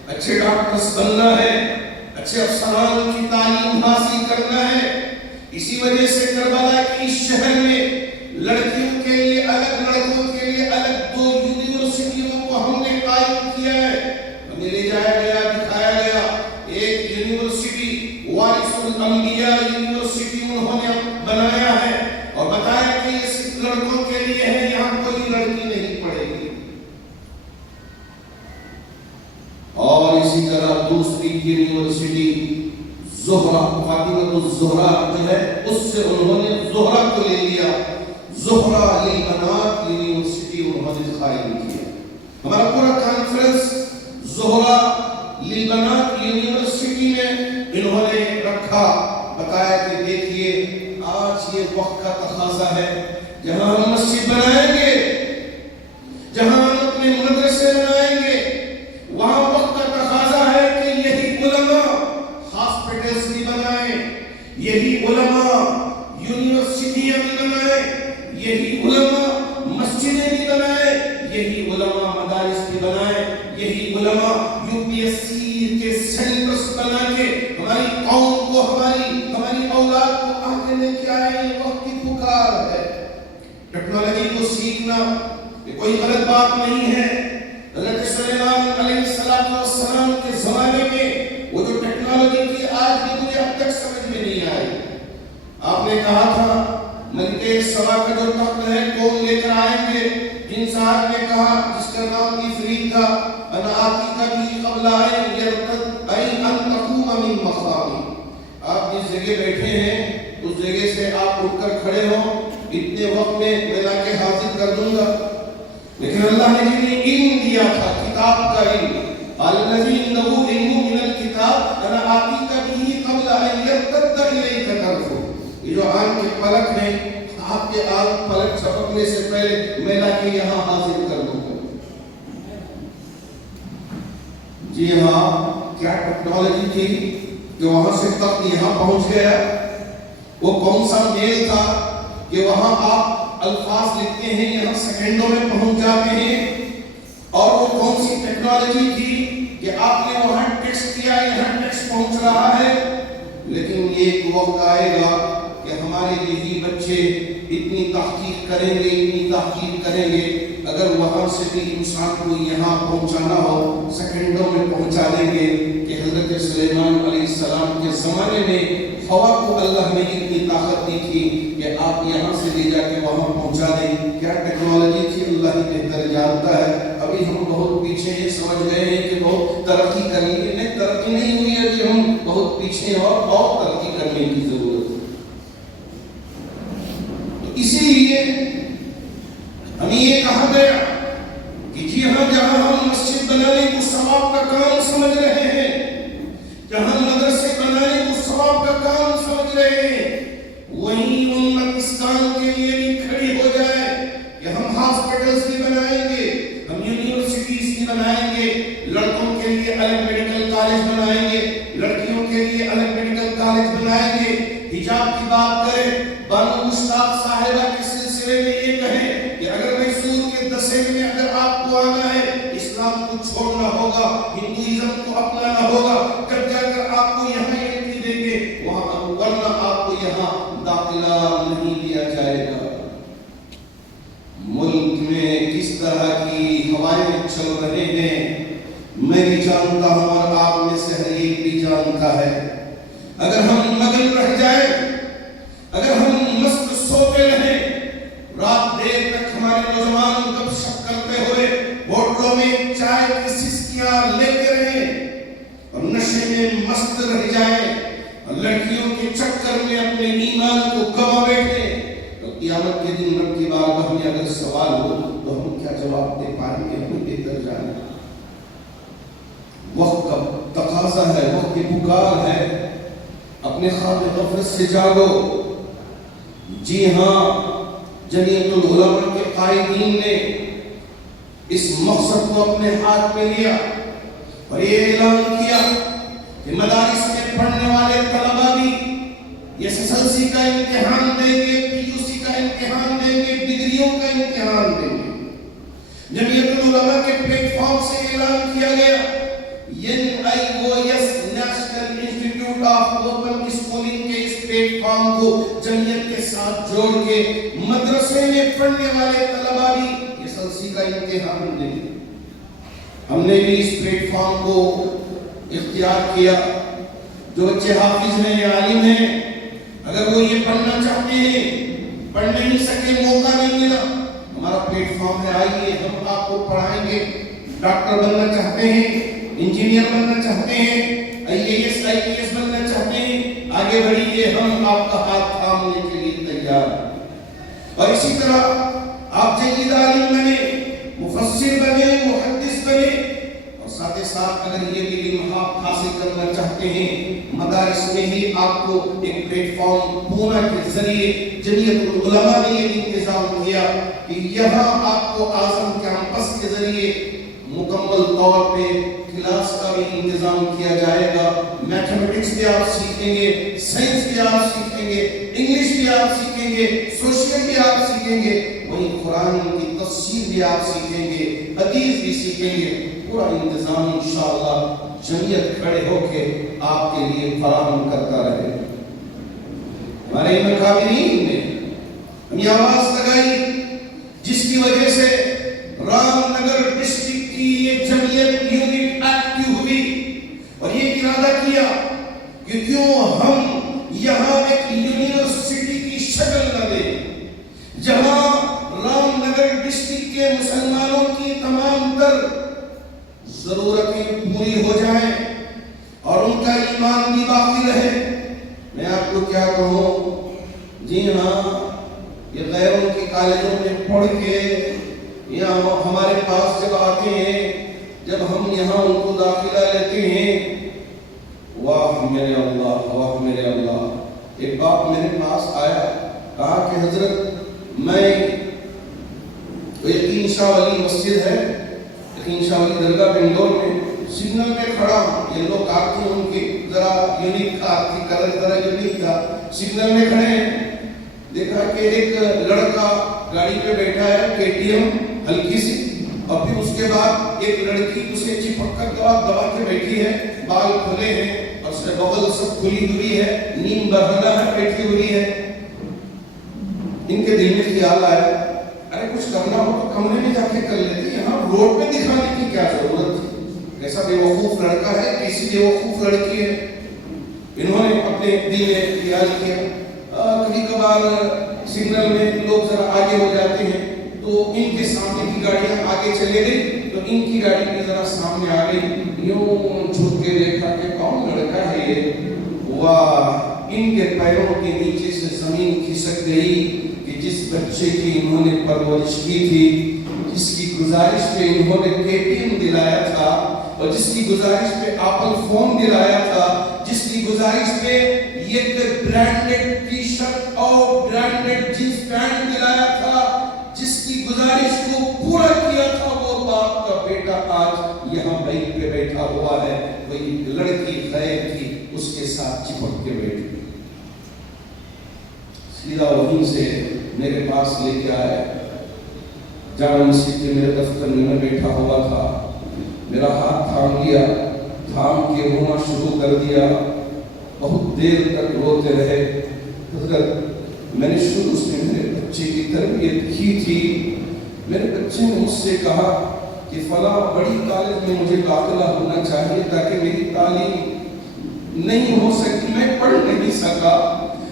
اچھے ڈاکٹرز بننا ہے، اچھے افسران کی تعلیم حاصل کرنا ہے۔ اسی وجہ سے کربلا کے اس شہر میں لڑکیوں کے لیے الگ، لڑکوں کے لیے الگ 2 یونیورسٹیوں کو ہم نے قائم کیا ہے۔ ہمیں لے جایا گیا، دکھایا گیا، ایک یونیورسٹی وارث الانبیاء یونیورسٹی انہوں نے بنایا ہے اور بتایا کہ یہ صرف لڑکوں کے لیے ہے، یہاں کوئی لڑکی نہیں پڑھے گی۔ اور اسی طرح دوسری یونیورسٹی زہرہ، فاطمہ الزہرا جو ہے، اس سے انہوں نے زہرہ کو لے لیا، زہرہ للبنات یونیورسٹی انہوں نے قائم کیا۔ ہمارا پورا کانفرنس زہرہ للبنات یونیورسٹی میں انہوں نے رکھا، بتایا کہ دیکھیے آج یہ وقت کا تقاضا ہے، جہاں ہم مسجد بنائیں گے، جہاں ہم اپنے مدرسے بنائیں گے، وہاں وقت کا تقاضا ہے کہ یہی علماء ہاسپٹلز بھی بنائیں، یہی علماء یونیورسٹیاں بھی بنائیں، یہی علماء مسجدیں بھی بنائیں، یہی علماء مدارس بھی بنائیں، یہی علماء UPSC کے سینٹرز بنا کے ہماری قوم کو، ہماری اولاد کو آگے لے کے آئیں۔ یہ وقت کی پکار ہے۔ ٹیکنالوجی کو سیکھنا یہ کوئی غلط بات نہیں ہے۔ حضرت سلیمان علیہ السلام کے زمانے میں وہ جو ٹیکنالوجی کی آج بھی مجھے اب تک سمجھ میں نہیں آئی۔ آپ نے کہا تھا ملکہ سبا کا جو تخت ہے کون لے کر آئیں گے؟ جن صاحب نے کہا، جس کا نام عفریت تھا، انا آتیکا بھی قبل ان تقوم من مقامی۔ آپ جس جگہ بیٹھے ہیں اس جگہ سے آپ اٹھ کر کھڑے ہوں، اتنے وقت میں لا کے حاضر کر دوں گا۔ لیکن اللہ نے جنہیں علم دیا تھا، کتاب کا علم، قال الذی عنده علم من الکتاب انا آتیکا بھی قبل ان یرتد الیک طرفک۔ یہ جو آنکھ کے پلک ہیں، آپ کے آنکھ پلک چھپکنے سے پہلے میں لا کے یہاں حاضر کر دوں گا۔ جی ہاں، کیا ٹیکنالوجی تھی کہ وہاں سے تک یہاں پہنچ گیا؟ وہ کون سا میل تھا کہ وہاں آپ الفاظ لکھتے ہیں یہاں سیکنڈوں میں پہنچ جاتے ہیں؟ اور وہ کون سی ٹیکنالوجی تھی کہ آپ نے وہاں ٹیکسٹ کیا یہاں ٹیکسٹ پہنچ رہا ہے؟ لیکن ایک وقت آئے گا کہ ہمارے یہی بچے اتنی تحقیق کریں گے، اگر وہاں سے بھی انسان کو یہاں پہنچانا ہو سیکنڈوں میں پہنچا دیں گے کہ حضرت سلیمان علیہ السلام کے زمانے میں ہوا کو اللہ نے اتنی طاقت دی تھی کہ آپ یہاں سے لے جا کے وہاں پہنچا دیں۔ کیا ٹیکنالوجی تھی اللہ ہی بہتر جانتا ہے۔ ابھی ہم بہت پیچھے ہیں، سمجھ گئے ہیں کہ بہت ترقی کریں گے، نہیں ترقی نہیں ہوئی ہے، کہ ہم بہت پیچھے ہیں اور بہت ترقی کرنے کی ضرورت ہے۔ تو اسی لیے ہمیں یہ کہا گیا کہ جی ہاں، جہاں ہم مسجد بنانے کو ثواب کا کام سمجھ رہے ہیں، جہاں مدرسے بنانے کو ثواب کا کام وہی امت اس کام کے لیے بھی کھڑی ہو جائے کہ ہم ہاسپٹلز بھی بنائیں گے، ہم یونیورسٹیز بھی بنائیں گے، لڑکوں کے لیے الگ میڈیکل کالج بنائیں گے، لڑکیوں کے لیے الگ میڈیکل کالج بنائیں گے۔ حجاب کی بات کریں، بانو مشتاق صاحبہ کے سلسلے میں یہ کہیں کہ اگر میسور کے دسے میں اگر آپ کو آنا ہے، اسلام کو چھوڑنا ہوگا، ہندوازم کو اپنانا ہوگا، جب جا کر آپ کو یہاں انٹری دیں گے، وہاں ورنہ آپ کو یہاں داخلہ نہیں دیا جائے گا۔ ملک میں کس طرح کی ہوائیں چل رہے ہیں میں بھی جانتا ہوں اور آپ میں سے ہر ایک بھی جانتا ہے۔ اگر ہم مگن رہ جائیں، اگر ہم مست سوتے رہیں، رات دیر تک ہمارے نوجوان گپ شپ کرتے ہوئے ہوٹلوں میں چائے کی سسکیاں لیتے رہیں اور نشے میں مست رہ جائیں اور لڑکیوں کے چکر میں اپنے ایمان کو گوا بیٹھے، تو قیامت کے دن رب کی بارگاہ میں اگر سوال ہو تو ہم کیا جواب دے پائیں گے؟ ہمیں بہتر جانے وقت کا تقاضا ہے، وقت کی پکار ہے، اپنے خواب غفلت سے جاگو۔ جی ہاں، جمعیت العلماء کے قائدین نے اس مقصد کو اپنے ہاتھ میں لیا اور یہ اعلان کیا کہ مدارس میں پڑھنے والے طلبہ بھی SSLC کا امتحان دیں گے، PUC کا امتحان دیں گے، ڈگریوں کا امتحان دیں گے۔ جمعیت العلماء کے پلیٹ فارم سے اعلان کیا گیا NIOS national institute of open schooling کے اس پلیٹ فارم کو جمعیت کے ساتھ جوڑ کے مدرسے میں پڑھنے والے طلبہ بھی SSLC کا امتحان دیں گے۔ ہم نے بھی اس پلیٹ فارم کو اختیار کیا۔ جو بچے حافظ ہیں یا عالم ہیں، اگر وہ یہ پڑھنا چاہتے ہیں، پڑھ نہیں سکے، موقع نہیں ملا، ہمارا پلیٹ فارم ہے، آئیے ہم آپ کو پڑھائیں گے۔ ڈاکٹر بننا چاہتے ہیں، انجینئر بننا چاہتے ہیں، IAS IPS بننا چاہتے ہیں، آگے بڑھیے، ہم آپ کا ہاتھ تھامنے کے لیے تیار ہیں۔ اور اسی طرح آپ جید عالم بنے، مفسر بنے، محدث بنے، اور ساتھ ساتھ اگر یہ بھی علم آپ حاصل کرنا چاہتے ہیں، مدارس میں ہی آپ کو ایک پلیٹ فارم پونا کے ذریعے جمعیت العلماء نے یہ انتظام کیا کہ یہاں آپ کو اعظم کیمپس کے ذریعے مکمل طور پہ کلاس کا بھی انتظام کیا جائے گا۔ میتھمیٹکس بھی آپ سیکھیں گے، سائنس بھی آپ سیکھیں گے، انگلش بھی آپ سیکھیں گے، سوشل بھی آپ سیکھیں گے، وہیں قرآن کی تفسیر بھی آپ سیکھیں گے، حدیث بھی سیکھیں گے۔ پورا انتظام انشاءاللہ جمعیت کھڑے ہو کے آپ کے لیے فراہم کرتا رہے۔ ہمارے مقابلین نے ہم یہ آواز لگائی جس کی وجہ سے رام نگر ڈسٹرکٹ کی یہ جمعیت یونٹ ایکٹیو ہوئی اور یہ ارادہ کیا کہ کیوں ہم یہاں ایک یونیورسٹی کی شکل نہ دیں جہاں رام نگر ڈسٹرکٹ کے مسلمانوں کی تمام تر ضرورتیں پوری ہو جائیں اور ان کا ایمان بھی باقی رہے۔ میں آپ کو کیا کہوں، جی ہاں، یہ غیروں کی کالجوں میں پڑھ کے یہاں ہمارے پاس جب آتے ہیں، جب ہم یہاں ان کو داخلہ لیتے ہیں، واہ میرے اللہ، واہ میرے اللہ۔ ایک باپ میرے پاس آیا، کہا کہ حضرت میں یقین شاہ ولی مسجد ہے، یقین شاہ ولی درگاہ بنگلور میں، سگنل میں کھڑا ہوں، یہ لوگ آتی ہیں ان کی ذرا یونیک آتی کلر ذرا یونیک تھا، سگنل میں کھڑے ہیں، دیکھا کہ ایک لڑکا گاڑی پہ بیٹھا ہے KTM ہلکی سی، اور پھر اس کے بعد ایک لڑکی اسے چپک کر دبا کے بیٹھی ہے، بال کھلے ہیں اور اس نے بغل سب کھلی ہوئی ہے، نیم برہنہ ہے، بیٹھی ہوئی ہے۔ ان کے دل میں خیال آیا، ارے کچھ کرنا ہو تو کمرے میں جا کے کر لیتے، یہاں روڈ پہ دکھانے کی کیا ضرورت تھی؟ ایسا بے وقوف لڑکا ہے، کیسی بے وقوف لڑکی ہے۔ انہوں نے اپنے دل میں خیال کیا، کبھی کبھار سگنل میں لوگ ذرا آگے ہو جاتے ہیں تو ان کے سامنے کی گاڑیاں آگے چلے گئی تو ان کی گاڑی بھی ذرا سامنے آ گئی، یوں جھک کے دیکھا کہ کون لڑکا ہے یہ، واہ، ان کے پیروں کے نیچے سے زمین کھسک گئی کہ جس بچے کی انہوں نے پرورش کی تھی، جس کی گزارش پہ انہوں نے KTM دلایا تھا اور جس کی گزارش پہ ایپل فون دلایا تھا، جس کی گزارش پہ یہ برانڈڈ ٹی شرٹ اور ہوا ہے، کوئی لڑکی غیر کی اس کے ساتھ چپک کے بیٹھی، سیدھا وہیں سے میرے پاس لے کے آئے۔ جامع مسجد کے میرے دفتر میں بیٹھا ہوا تھا، میرا ہاتھ تھام لیا، تھام کے رونا شروع کر دیا، بہت دیر تک روتے رہے۔ حضرت میں نے شروع سے میرے بچے کی تربیت کی تھی، میرے بچے نے مجھ سے کہا کہ فلاں بڑی کالج میں مجھے داخلہ ہونا چاہیے تاکہ میری تعلیم نہیں ہو سکی، میں پڑھ نہیں سکا،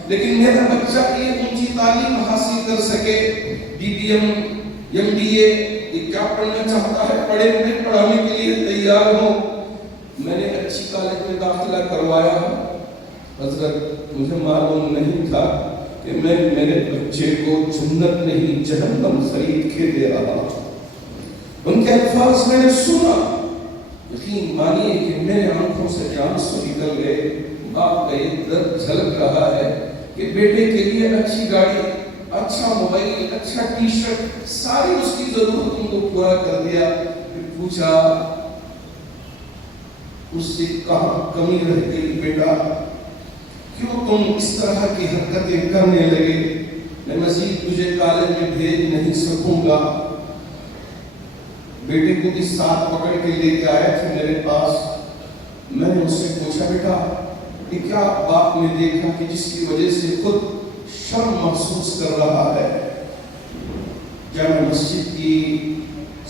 لیکن میرا بچہ ایک اونچی تعلیم حاصل کر سکے، BBM MBA یہ کیا پڑھنا چاہتا ہے، پڑھے، میں پڑھانے کے لیے تیار ہوں۔ میں نے اچھی کالج میں داخلہ کروایا۔ حضرت مجھے معلوم نہیں تھا کہ میں میرے بچے کو جنت نہیں جہنم خرید کے دے رہا۔ ان کے الفاظ میں نے سنا، یقین مانیے کہ میرے آنکھوں سے آنسو نکل گئے۔ باپ کا یہ درد جھلک رہا ہے کہ بیٹے کے لیے اچھی گاڑی، اچھا موبائل، اچھا ٹی شرٹ، ساری اس کی ضرورتوں کو پورا کر دیا۔ پھر پوچھا اس سے کہاں کمی رہ گئی بیٹا، کیوں تم اس طرح کی حرکتیں کرنے لگے؟ میں مزید تجھے کالج میں بھیج نہیں سکوں گا۔ بیٹے کو بھی ساتھ پکڑ کے لے کے آئے تھے میرے پاس۔ میں نے اس سے پوچھا بیٹا کہ کیا باپ نے دیکھا کہ جس کی وجہ سے خود شرم محسوس کر رہا ہے؟ جامع مسجد کی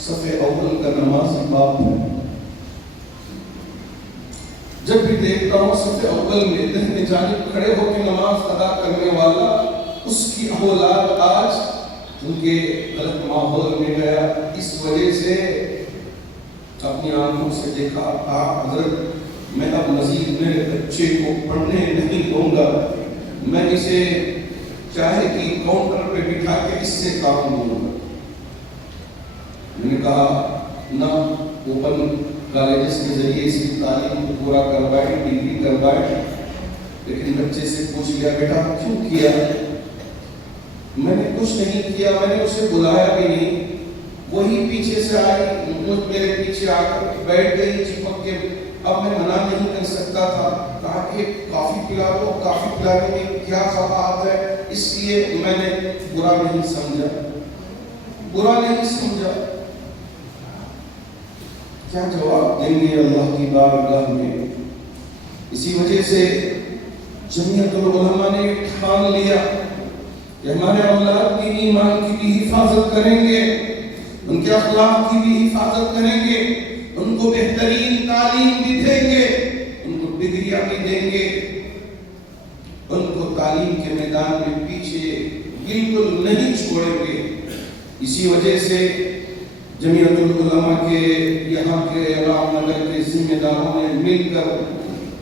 صف اول کا نمازی باپ ہے، جب بھی دیکھتا ہوں صف اول میں دہنے جانب کھڑے ہو کے نماز ادا کرنے والا، اس کی اولاد آج ان کے غلط ماحول میں گیا۔ اس وجہ سے اپنی آنکھوں سے دیکھا، حضرت میں اب مزید میرے بچے کو پڑھنے نہیں دوں گا، میں اسے چاہے کہ کاؤنٹر پہ بٹھا کے اس سے کام لوں گا۔ میں نے کہا نہ، اوپن کالجز کے ذریعے اس کی تعلیم کو پورا کروائے، ڈگری کروائے، لیکن بچے سے پوچھ لیا بیٹا کیوں کیا؟ میں نے کچھ نہیں کیا، میں نے اسے بلایا بھی نہیں، وہی پیچھے سے آئی، میرے پیچھے آ کر بیٹھ گئی چپک کے۔ اب میں منع نہیں کر سکتا تھا، کہا کہ کافی پلا دو، کافی پلانے میں کیا خواہش ہے، اس لیے میں نے برا نہیں سمجھا۔ کیا جواب دیں گے اللہ کی بارگاہ میں؟ اسی وجہ سے جمعیت العلماء نے ٹھان لیا کہ ہمارے اولاد کی ایمان کی بھی حفاظت کریں گے، ان کے اخلاق کی بھی حفاظت کریں گے، ان کو بہترین تعلیم بھی دیں گے، ان کو ڈگریاں بھی دیں گے، ان کو تعلیم کے میدان میں پیچھے بالکل نہیں چھوڑیں گے۔ اسی وجہ سے جمعیت العلماء کے یہاں کے رام نگر کے ذمہ داروں نے مل کر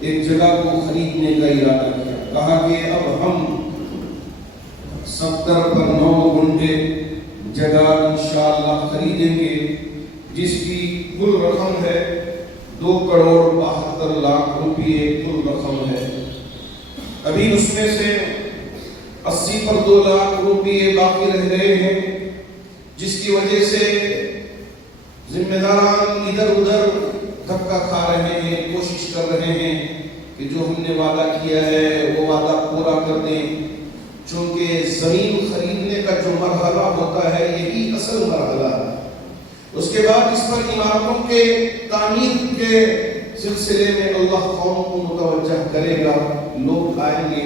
ایک جگہ کو خریدنے کا ارادہ کیا۔ کہا کہ اب ہم 70 پر 9 گنٹے جگہ انشاءاللہ خریدیں گے، جس کی کل رقم ہے 2,72,00,000 روپے کل رقم ہے۔ ابھی اس میں سے 80 پر 2 لاکھ روپے باقی رہ رہے ہیں، جس کی وجہ سے ذمہ داران ادھر ادھر دھکا کھا رہے ہیں، کوشش کر رہے ہیں کہ جو ہم نے وعدہ کیا ہے وہ وعدہ پورا کر دیں، چونکہ زمین خریدنے کا جو مرحلہ ہوتا ہے یہی اصل مرحلہ ہے۔ اس کے بعد اس پر عمارتوں کے تعمیر کے سلسلے میں اللہ قوم کو متوجہ کرے گا، لوگ آئیں گے۔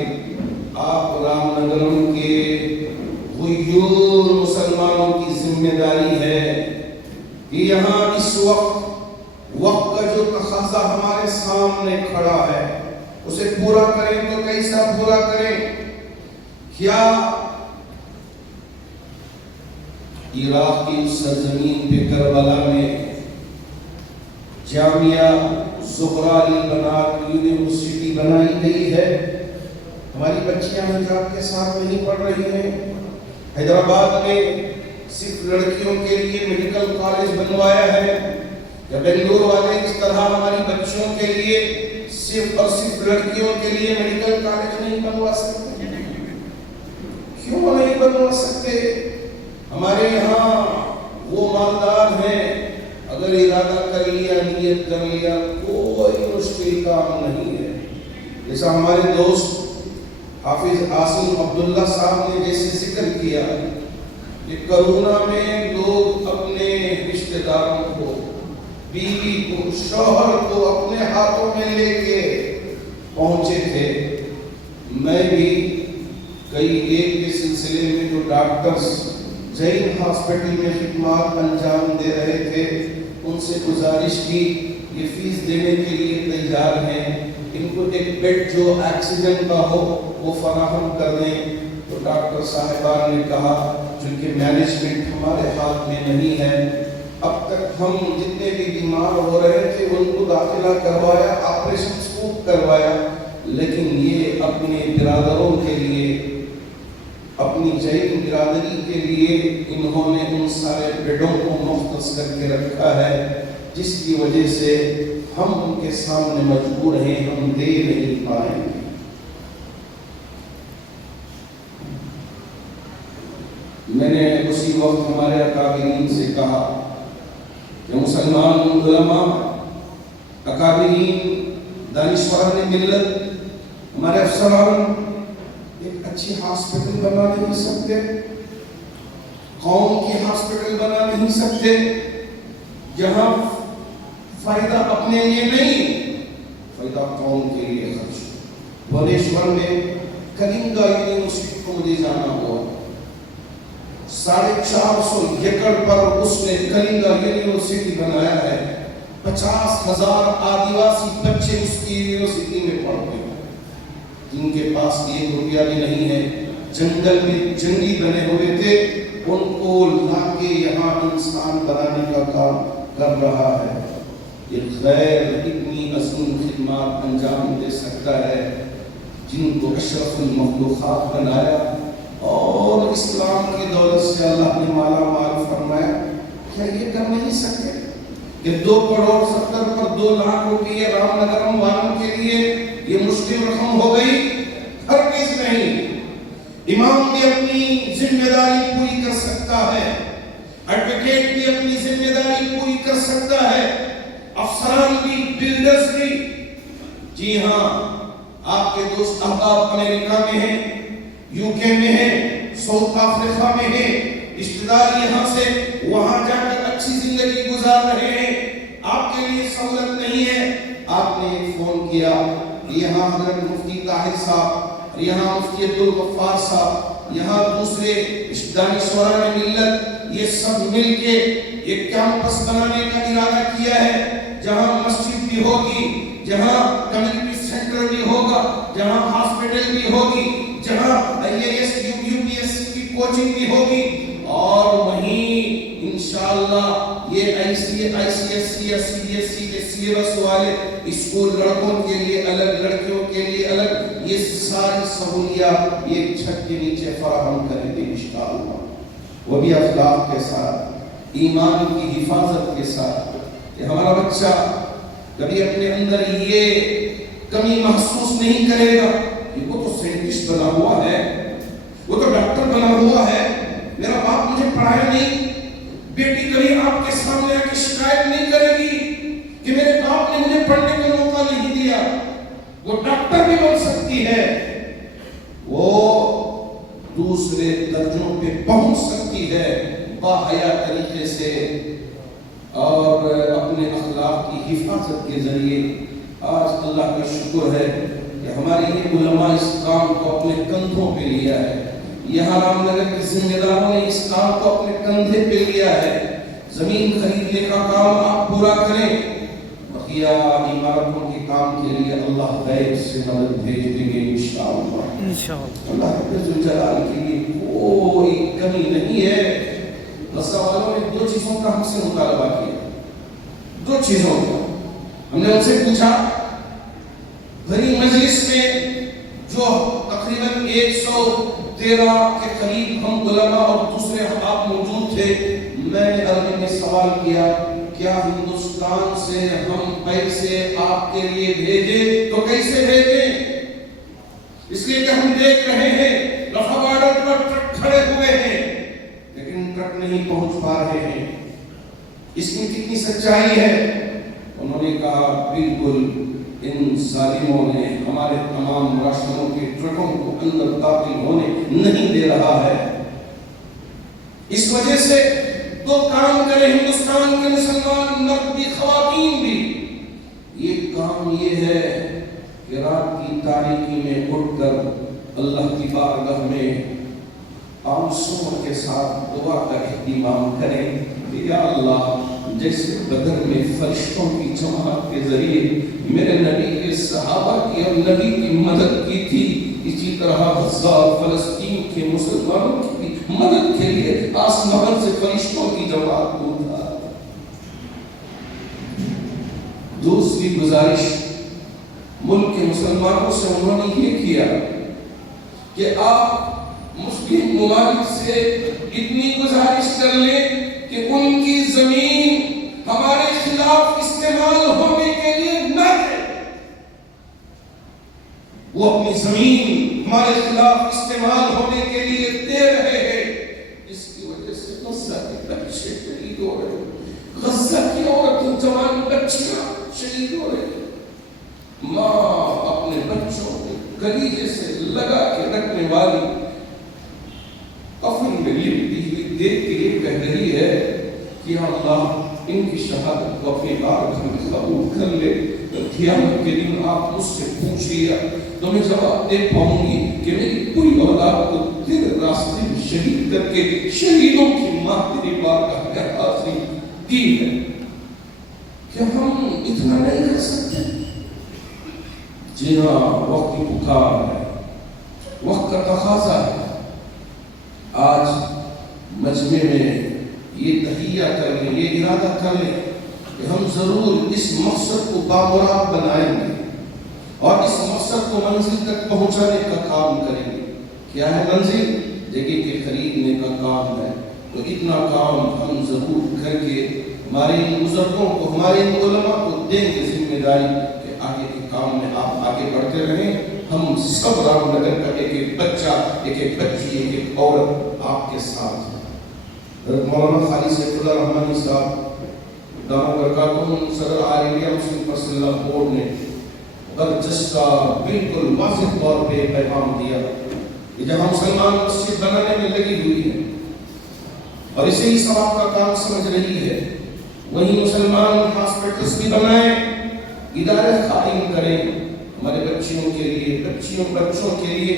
آپ رام نگرم کے غیور مسلمانوں کی ذمہ داری ہے کہ یہاں اس وقت کا جو تقاضا ہمارے سامنے کھڑا ہے اسے پورا کریں۔ تو کیسا پورا کریں؟ کیا عراق کی سرزمین پہ کربلا میں جامعہ زہرا البنات یونیورسٹی بنائی گئی ہے؟ ہماری بچیاں حجاب کے ساتھ نہیں پڑھ رہی ہیں۔ حیدرآباد میں صرف لڑکیوں کے لیے میڈیکل کالج بنوایا ہے، یا بنگلور والے اس طرح ہماری بچیوں کے لیے صرف اور صرف لڑکیوں کے لیے میڈیکل کالج نہیں بنوا سکتے؟ کیوں نہیں بنوا سکتے؟ ہمارے یہاں وہ مالدار ہیں، اگر ارادہ کر لیا، نیت کر لیا، کوئی کوئی مشکل کام نہیں ہے. جیسا ہمارے دوست حافظ عاصم عبداللہ صاحب نے جیسے ذکر کیا کہ کرونا میں لوگ اپنے رشتہ داروں کو، بیوی کو، شوہر کو اپنے ہاتھوں میں لے کے پہنچے تھے. میں بھی کئی ایک کے سلسلے میں جو ڈاکٹرز زین ہاسپٹل میں خدمات انجام دے رہے تھے ان سے گزارش کی یہ فیس دینے کے لیے تیار ہیں، ان کو ایک بیڈ جو ایکسیڈنٹ کا ہو وہ فراہم کر دیں. تو ڈاکٹر صاحبان نے کہا چونکہ مینجمنٹ ہمارے ہاتھ میں نہیں ہے، اب تک ہم جتنے بھی بیمار ہو رہے تھے ان کو داخلہ کروایا، آپریشن خوب کروایا، لیکن یہ اپنے برادروں کے لیے، اپنی جین برادری کے لیے انہوں نے ان سارے بیڈوں کو مختص کر کے رکھا ہے، جس کی وجہ سے ہم ان کے سامنے مجبور ہیں، ہم دے نہیں پائیں گے. میں نے اسی وقت ہمارے اکابرین سے کہا کہ مسلمان علماء، اکابرین، دانشوران ملت، ہمارے افسران ایک اچھی ہاسپٹل بنا نہیں سکتے، قوم کی ہاسپٹل بنا نہیں سکتے جہاں فائدہ اپنے لیے نہیں، فائدہ قوم کے لیے خرچ. بھونیشور میں کلنگا یونیورسٹی کو مجھے جانا ہوا، 450 ایکڑ پر اس نے کلنگا یونیورسٹی بنایا ہے. 50,000 آدیواسی بچے اس کی یونیورسٹی میں پڑھتے ہیں جن کے پاس 1 روپیہ بھی نہیں ہے. جنگل میں جنگلی بنے ہوئے تھے، ان کو لا کے یہاں انسان بنانے کا کام کر رہا ہے. یہ غیر اتنی عظیم خدمات انجام دے سکتا ہے جن کو اشرف المخلوقات بنایا اور اسلام کی دولت سے اللہ نے مالا مال فرمایا. کیا یہ کر نہیں سکتے کہ 2,70,00,000 پر 2 لاکھ روپیے رام نگرم والوں کے لیے یہ مشکل رقم ہو گئی؟ ہرگز نہیں. امام بھی اپنی ذمہ داری پوری کر سکتا ہے، ایڈوکیٹ بھی اپنی ذمہ داری پوری کر سکتا ہے، افسران بھی، بلڈرز بھی. جی ہاں، آپ کے دوست احباب امریکہ میں ہیں، UK میں ہیں، ساؤتھ افریقہ میں ہیں، رشتہ دار یہاں سے وہاں جا کر اچھی زندگی گزار رہے ہیں. آپ کے لیے سہولت نہیں ہے. آپ نے فون کیا، یہاں حضرت مفتی طاہر صاحب، یہاں مفتی عبدالغفار صاحب، یہاں دوسرے دانشوران ملت، یہ سب مل کے ایک کیمپس بنانے کا ارادہ کیا ہے جہاں مسجد بھی ہوگی، جہاں کمیونٹی سینٹر بھی ہوگا، جہاں ہاسپٹل بھی ہوگی، جہاں IAS UPSC کی کوچنگ بھی ہوگی، اور وہیں انشاءاللہ یہ ICSC یا CBSC کے سلیبس والے اسکول لڑکوں کے لیے الگ، لڑکیوں کے لیے الگ، یہ ساری سہولیات ایک چھت کے نیچے فراہم کریں گے انشاءاللہ. وہ بھی اخلاق کے ساتھ، ایمان کی حفاظت کے ساتھ، کہ ہمارا بچہ کبھی اپنے اندر یہ کمی محسوس نہیں کرے گا کہ وہ تو سائنٹسٹ بنا ہوا ہے، وہ تو ڈاکٹر بنا ہوا ہے، میرا باپ مجھے پڑھایا نہیں. بیٹی کبھی آپ کے سامنے آ کے شکایت نہیں کرے گی کہ میرے باپ نے مجھے پڑھنے کا موقع نہیں دیا. وہ ڈاکٹر بھی بن سکتی ہے، وہ دوسرے درجوں پہ پہنچ سکتی ہے باحیا طریقے سے اور اپنے اخلاق کی حفاظت کے ذریعے. آج اللہ کا شکر ہے کہ ہمارے یہ علماء اس کام کو اپنے کندھوں پہ لیا ہے. یہاں رام نگر کے ذمہ داروں نے اس کام کو اپنے کندھے پہ لیا ہے. زمین خریدنے کا کام آپ پورا کریں، بقیہ عمارتوں کے کام کے لیے اللہ غیب سے مدد بھیج دیں گے انشاءاللہ. اللہ رب جلال کے لیے کوئی کمی نہیں ہے. غزہ والوں نے 2 چیزوں کا ہم سے مطالبہ کیا، 2 چیزوں کا. ہم نے ان سے پوچھا بھری مجلس میں جو تقریباً 113 کے قریب ہم علماء اور دوسرے احباب موجود تھے، میں نے عربی میں سوال کیا کیا ہندوستان سے ہم پیسے آپ کے لیے بھیجیں تو کیسے بھیجیں؟ اس لیے کہ ہم دیکھ رہے ہیں رفح بارڈر پر ٹرک کھڑے ہوئے ہیں لیکن ٹرک نہیں پہنچ پا رہے ہیں. اس میں کتنی سچائی ہے؟ انہوں انہوں نے کہا بالکل ان ظالموں نے ہمارے تمام راشنوں کے ٹرکوں کو اندر داخل ہونے نہیں دے رہا ہے. اس وجہ سے دو کام کرے ہندوستان کے مسلمان مرد بھی خواتین بھی. یہ کام یہ ہے کہ رات کی تاریکی میں اٹھ کر اللہ کی بارگاہ میں آنسوں کے ساتھ دعا کا اہتمام کریں کہ یا اللہ جیسے بدر میں فرشتوں کی جماعت کے ذریعے میرے نبی کے صحابہ کی اور نبی کی مدد کی تھی، اسی طرح غزہ فلسطین کے مسلمانوں کی مدد کے لیے آسمان سے فرشتوں کی جماعت کو اٹھا. دوسری گزارش ملک کے مسلمانوں سے انہوں نے یہ کیا کہ آپ مسلم ممالک سے اتنی گزارش کر لیں کہ ان کی زمین ہمارے خلاف استعمال ہونے کے لیے نہ دے. وہ اپنی زمین ہمارے خلاف استعمال ہونے کے لیے دے رہے ہیں. اس کی وجہ سے غزہ کے بچے شہید ہو رہے ہیں، غزہ کی عورتیں جوان بچیاں شہید ہو رہے ہیں. ماں اپنے بچوں کو کلیجے سے لگا کے رکھنے والی کفن میں لپٹی ہوئی دیکھ کے یہ کہہ رہی ہے کہ اللہ ان کی شہادت کو اپنی بارگاہ میں قبول کر لے. قیامت کے دن آپ مجھ سے پوچھئے تو میں جواب دے پاؤں گی کہ میری پوری اولاد کو تیرے راستے میں شہید کر کے شہیدوں کی ماں تیری بارگاہ میں حاضری دی ہے. کیا ہم اتنا نہیں کر سکتے؟ جی ہاں، وقت کی پکار ہے، وقت کا تقاضا ہے. آج مجمع میں یہ تحیہ کر لیں، یہ ارادہ کر لیں کہ ہم ضرور اس مقصد کو بامراد بنائیں گے اور اس مقصد کو منزل تک پہنچانے کا کام کریں گے. کیا ہے منزل؟ جگہ کے خریدنے کا کام ہے. تو اتنا کام ہم ضرور کر کے ہمارے بزرگوں کو، ہمارے علماء کو دیں گے ذمہ داری کہ آگے کے کام میں آپ آگے بڑھتے رہیں. ہم سب رام نگر کا ایک ایک بچہ، ایک ایک بچی، ایک ایک عورت آپ کے ساتھ. حضرت مولانا خالد سیف اللہ رحمانی صاحب دامہ برکاتہم صدر عالیہ مسلم پرسنل بورڈ نے برجستہ بالکل واضح طور پہ پیغام دیا کہ جہاں مسلمان مسجد بنانے میں لگی ہوئی ہے اور اسے ہی ثواب کا کام سمجھ رہی ہے، وہیں مسلمان ہاسپٹلز بھی بنائیں، ادارے قائم کریں، ہمارے بچیوں کے لیے، بچوں کے لیے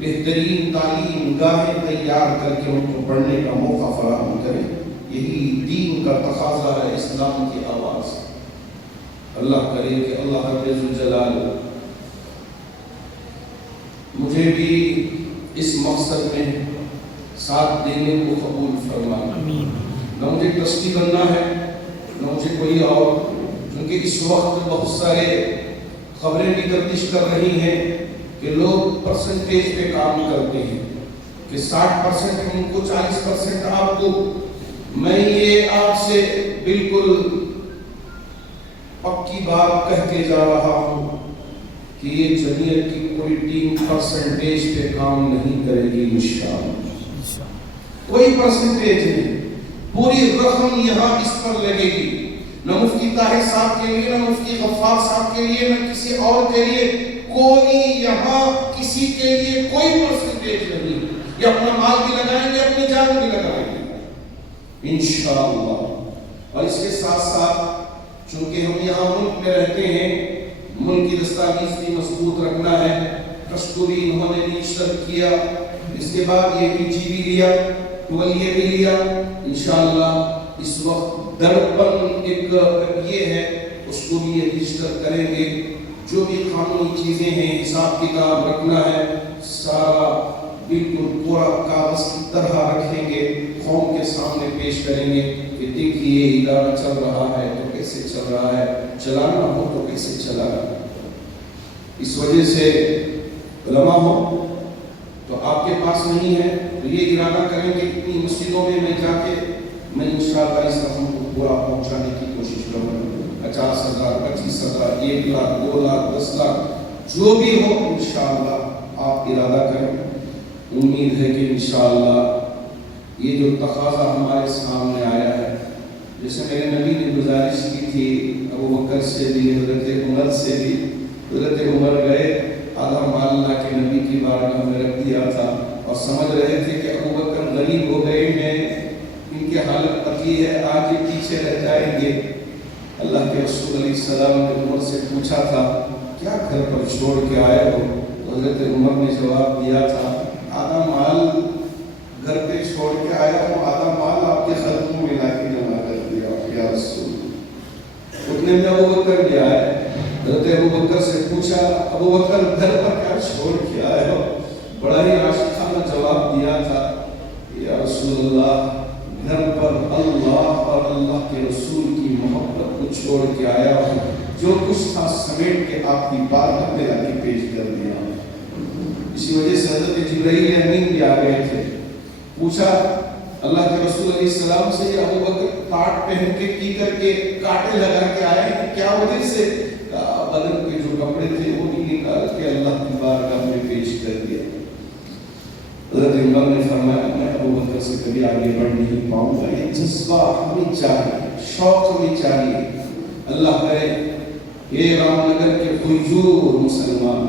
بہترین تعلیم گاہیں تیار کر کے ان کو پڑھنے کا موقع فراہم کریں. یہی دین کا تقاضا ہے، اسلام کی آواز. اللہ کرے کہ اللہ رب الجلال مجھے بھی اس مقصد میں ساتھ دینے کو قبول فرمائے. نہ مجھے ٹرسٹی بننا ہے، نہ مجھے کوئی اور، کیونکہ اس وقت بہت سارے خبریں بھی گردش کر رہی ہیں کہ لوگ پرسنٹیج پہ کام کرتے ہیں کہ 60% ہم کو 40% آپ کو. میں یہ آپ سے بالکل پکی بات کہہ کے جا رہا ہوں کہ یہ جمعیت کی کوئی ٹیم پرسنٹیج پہ کام نہیں کرے گی انشاءاللہ. کوئی پرسنٹیج نہیں، پوری رقم یہاں اس پر لگے گی. نہ مفتی طاہر صاحب کے لیے، نہ مفتی غفار صاحب کے لیے، نہ کسی اور کے لیے، کوئی یہاں کسی کے لیے کوئی پرسنٹیج نہیں. یہ اپنا مال بھی لگائیں گے، اپنی جان بھی لگائیں گے انشاءاللہ. اور اس کے ساتھ ساتھ چونکہ ہم یہاں ملک میں رہتے ہیں، ملک کی دستاویز بھی مضبوط رکھنا ہے. کشتوری انہوں نے بھی اشتراک کیا، اس کے بعد یہ PG بھی لیا، 12 بھی لیا. انشاءاللہ اس وقت درپن ایک یہ ہے، اس کو بھی یہ رجسٹر کریں گے. جو بھی قانونی چیزیں ہیں، حساب کتاب رکھنا ہے، سارا بالکل پورا کاغذ کی طرح رکھیں گے، قوم کے سامنے پیش کریں گے کہ دیکھیے ادارہ چل رہا ہے تو کیسے چل رہا ہے، چلانا ہو تو کیسے چلانا. اس وجہ سے علماء ہو تو آپ کے پاس نہیں ہے تو یہ ارادہ کریں کہ اتنی مسجدوں میں جا کے میں انشاءاللہ اس رقم کو پورا پہنچانے کی کوشش کروں گا. 50,000 25,000 1 لاکھ 2 لاکھ 10 لاکھ جو بھی ہو انشاءاللہ آپ ارادہ کریں. امید ہے کہ انشاءاللہ یہ جو تقاضا ہمارے سامنے آیا ہے جیسے میرے نبی نے گزارش کی تھی ابو بکر سے بھی، حضرت عمر سے بھی. حضرت عمر گئے، آدھا مال لا کے نبی کی بارگاہ میں رکھ دیا تھا اور سمجھ رہے تھے کہ ابو بکر غریب ہو گئے ہیں، ان کی حالت پتلی ہے، آگے پیچھے رہ جائیں گے. اللہ کے رسول علیہ السلام نے عمر سے پوچھا تھا کیا گھر پر چھوڑ کے آئے ہو؟ حضرت عمر نے جواب دیا تھا آدھا مال گھر پہ چھوڑ کے آیا ہوں، آدھا مال آپ کے خدموں میں لا کے جمع کر دیا یا رسول. اتنے میں ابو بکر بھی آئے. حضرت ابو بکر سے پوچھا ابو بکر گھر پر کیا چھوڑ کے آئے ہو؟ بڑا ہی عاشقانہ جواب دیا تھا یا رسول اللہ گھر پر اللہ اور اللہ کے رسول کی محبت کو چھوڑ کے آیا ہوں، جو کچھ تھا سمیٹ کے آپ کی بارگاہ میں لا کے پیش کر دیا. اسی وجہ سے حضرت جبرائیل امین بھی آ گئے تھے. پوچھا اللہ کے رسول علیہ السلام سے یہ ابو بکر کاٹ پہن کے کی کر کے کاٹے لگا کے آئے ہیں کیا وجہ سے؟ بدن کے جو کپڑے تھے وہ بھی نکال کے اللہ کی بارگاہ میں پیش کر دیا. حضرت عمر نے فرمایا میں ابو بکر سے کبھی آگے بڑھ نہیں پاؤں گا. یہ جذبہ ہمیں چاہیے، شوق ہمیں چاہیے. اللہ کرے یہ رام نگر کے پرجور مسلمان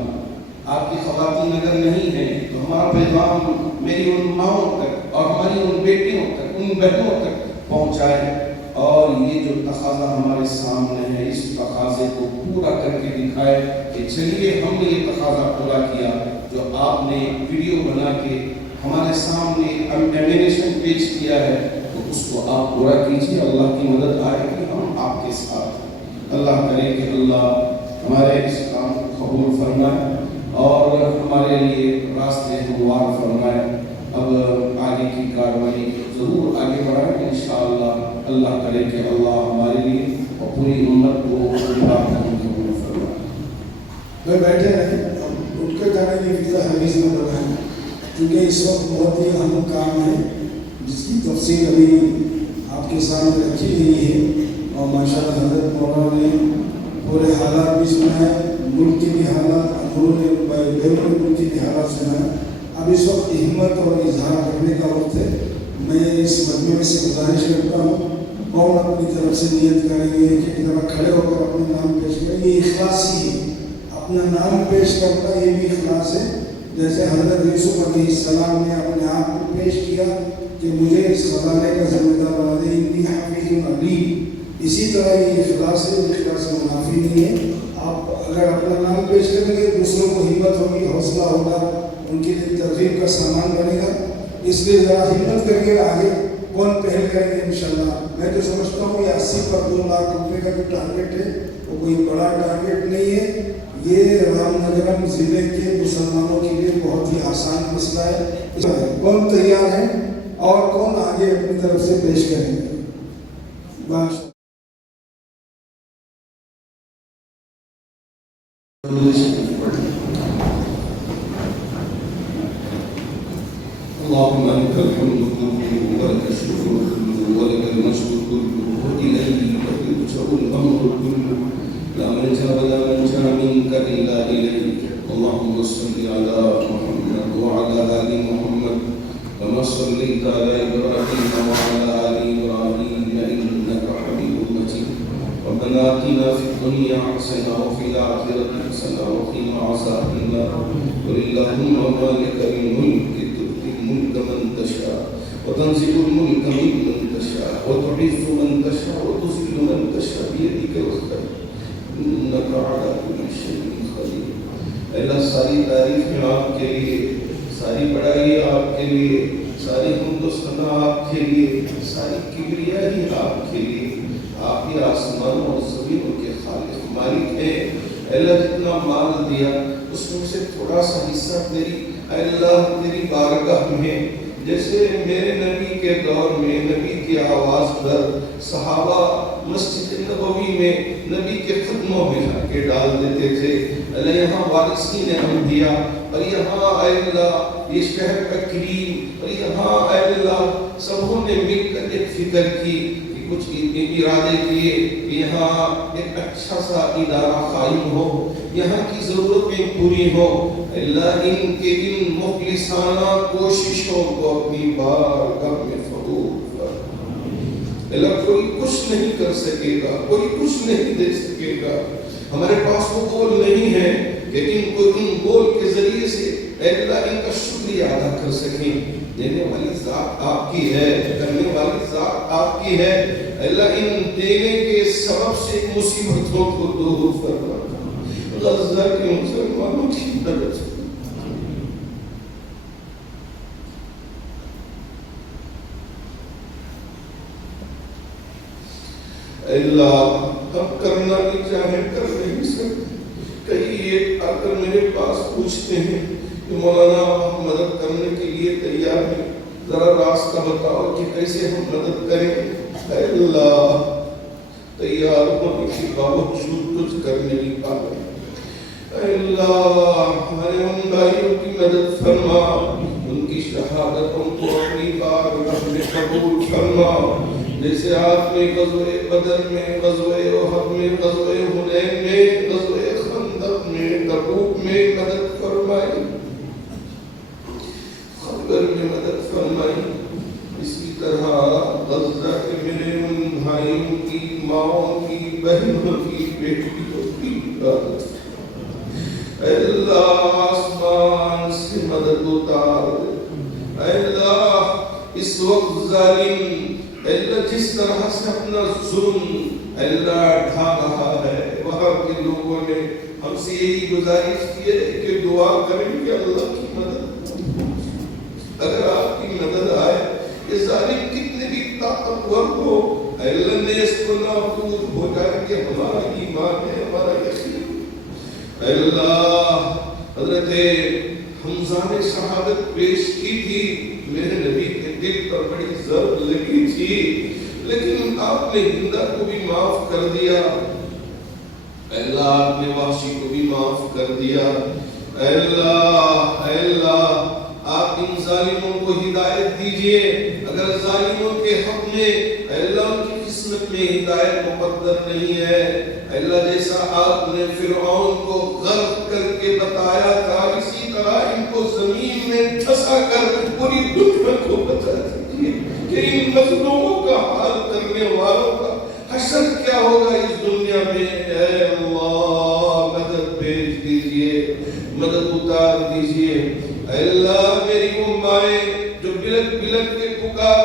آپ کی خواتین اگر نہیں ہیں تو ہمارا پیغام میری ان ماؤں تک اور ہماری ان بیٹیوں تک، ان بہنوں تک پہنچائے اور یہ جو تقاضا ہمارے سامنے ہے اس تقاضے کو پورا کر کے دکھائے کہ چلیے ہم نے یہ تقاضا پورا کیا جو آپ نے ویڈیو بنا کے ہمارے سامنے ایمینیشن پیش کیا ہے تو اس کو آپ پورا کیجیے. اللہ کی مدد آئے گی، ہم آپ کے ساتھ. اللہ کرے کہ اللہ ہمارے اس کام کو قبول فرمائے اور ہمارے لیے راستے ہموار فرمائے. اب آگے کی کارروائی ضرور آگے بڑھائیں انشاءاللہ. اللہ کرے کہ اللہ ہمارے لیے اور پوری امت کو قبول فرمائے. میں بیٹھے رہے اٹھ کے جانے کی فکر حدیث میں بتائیں کیونکہ اس وقت بہت ہی اہم کام ہے جس کی تفصیل ابھی آپ کے سامنے رکھی گئی ہے اور ماشاءاللہ حضرت مولانا نے پورے حالات بھی سنائے، ملک کے بھی حالات، بیرون ملک کے بھی حالات سنائے. اب اس وقت ہمت اور اظہار کرنے کا وقت ہے. میں اس مجموعے سے گزارش کرتا ہوں کون اپنی طرف سے نیت کریں گے کہ ذرا کھڑے ہو کر اپنا نام پیش کریں. یہ اخلاص ہی ہے، اپنا نام پیش کرنا یہ بھی اخلاص ہے. جیسے حضرت یوسف علیہ السلام نے اپنے آپ کو پیش کیا کہ مجھے اس خزانے کا ذمہ دار بنا دے، انی حفیظ علیم. اسی طرح یہ اخلاص ہے، اخلاص سے منافی نہیں ہے. آپ اگر اپنا نام پیش کریں گے دوسروں کو ہمت ہوگی، حوصلہ ہوگا، ان کے لیے ترغیب کا سامان بنے گا. اس لیے ذرا ہمت کر کے آگے کون پہل کریں گے انشاءاللہ. میں تو سمجھتا ہوں یہ 80 پر 2 لاکھ روپے کا جو ٹارگیٹ ہے وہ کوئی بڑا ٹارگیٹ نہیں ہے. یہ رام نگرم ضلع کے مسلمانوں کے لیے بہت ہی آسان مسئلہ ہے. کون تیار ہے اور کون آگے اپنی طرف سے پیش کریں گے؟ اللهم لك الحمد كله ولك الشكر كله ولك المجد كله وإليك يرجع الأمر كله لا ملجأ ولا منجا منك إلا إليك. اللهم صل على محمد وعلى آل محمد كما صليت على إبراهيم وعلى آل إبراهيم إنك حميد مجيد. ربنا آتنا في الدنيا حسنة وفي الآخرة حسنة وقنا عذاب النار. قل اللهم مالك الملك الملك من تشاء وتنزع الملك ممن تشاء وتعز من تشاء وتذل من تشاء بيدك الخير انك على كل شيء قدير. اللہ ساری تعریفیں آپ کے لیے، ساری بڑائی آپ کے لیے، ساری حمد و ثنا آپ کے لیے، ساری کبریائی آپ کے لیے. آپ ہی آسمانوں اور زمینوں کے خالق مالک ہیں. اللہ جتنا مال دیا اس میں سے تھوڑا سا حصہ تیری اللہ تیری بارگاہ میں، جیسے میرے نبی کے دور میں نبی کی آواز پر صحابہ مسجد نبوی میں نبی کے قدموں میں جا کے ڈال دیتے تھے. اللہ یہاں وارثین انبیاء اور یہاں اے اللہ یہ شہر کا کریم اور یہاں اے اللہ سبوں نے مل کر ایک فکر کی کہ کچھ ارادے کیے کہ یہاں ایک اچھا سا ادارہ قائم ہو، یہاں کی ضرورتیں پوری ہو. اللہ ان کے ان مخلصانہ کوششوں کو اپنی بارگاہ میں قبول کر. اللہ کوئی کچھ نہیں کر سکے گا، کوئی کچھ نہیں دے سکے گا، ہمارے پاس وہ بول نہیں ہے کہ ان بول کے ذریعے سے اے اللہ ان کا شکریہ ادا کر سکیں۔ دینے والی ذات آپ کی ہے، کرنے والی ذات آپ کی ہے، اللہ ان دینے کے سبب سے مصیبتوں کو دور فرما، غزہ کے مسلمانوں کی مدد۔ اللہ ہم کرنا بھی چاہیں کر نہیں سکتے، کئی ایک آ کر میرے پاس پوچھتے ہیں کہ مولانا ہم مدد کرنے کے لیے تیار ہیں، ذرا راستہ بتاؤ کہ کیسے ہم مدد کریں۔ اے اللہ تیار ہونے کے باوجود کچھ کر نہیں پا رہے، اے اللہ ہمارے ان بھائیوں کی مدد فرما، ان کی شہادتوں کو اپنی بارگاہ میں قبول فرما، جیسے آپ نے غزوہ بدر میں، غزوہ احد میں، غزوہ حنین میں، غزوہ خندق میں، تبوک میں مدد فرمائی، خیبر میں مدد فرمائی، اسی طرح غزہ کے میرے ان بھائیوں کی، ماؤں کی، بہنوں کی، بیٹیوں کی عبادت فرما۔ اے اللہ آسمان سے مدد اتار دے، اے اللہ اس وقت ظالم اللہ جس طرح سے اپنا ظلم اللہ ڈھا رہا ہے، وہاں کے لوگوں نے ہم سے یہی گزارش کی ہے کہ دعا کریں کہ اللہ کی مدد، اگر آپ کی مدد آئے، یہ ظالم کتنے بھی طاقتور ہو، اللہ نے اس کو نابود ہو جائے کہ ہمارا ایمان ہے، ہمارا یقین۔ اللہ حضرت حمزہ نے شہادت پیش کی تھی، میرے نبی کے دل پر بڑی ضرب لگی تھی، لیکن آپ نے ہندا کو بھی معاف کر دیا، اللہ آپ نے وحشی کو بھی معاف کر دیا۔ اے اللہ آپ ان ظالموں کو ہدایت دیجئے، اگر ظالموں کے حق میں اے اللہ ان کی قسمت میں ہدایت مقدر نہیں ہے، اے اللہ جیسا آپ نے فرعون کو غرق کر کے بتایا تھا، اسی طرح ان کو زمین میں دھسا کر پوری دنیا کو بتا دیجئے کہ ان مظلوموں کا حال کرنے والوں کا حشر کیا ہوگا اس دنیا میں۔ اے اللہ مدد بھیج دیجئے، مدد اتار دیجئے۔ اے اللہ میری وہ مائیں جو بلک بلک کے پکار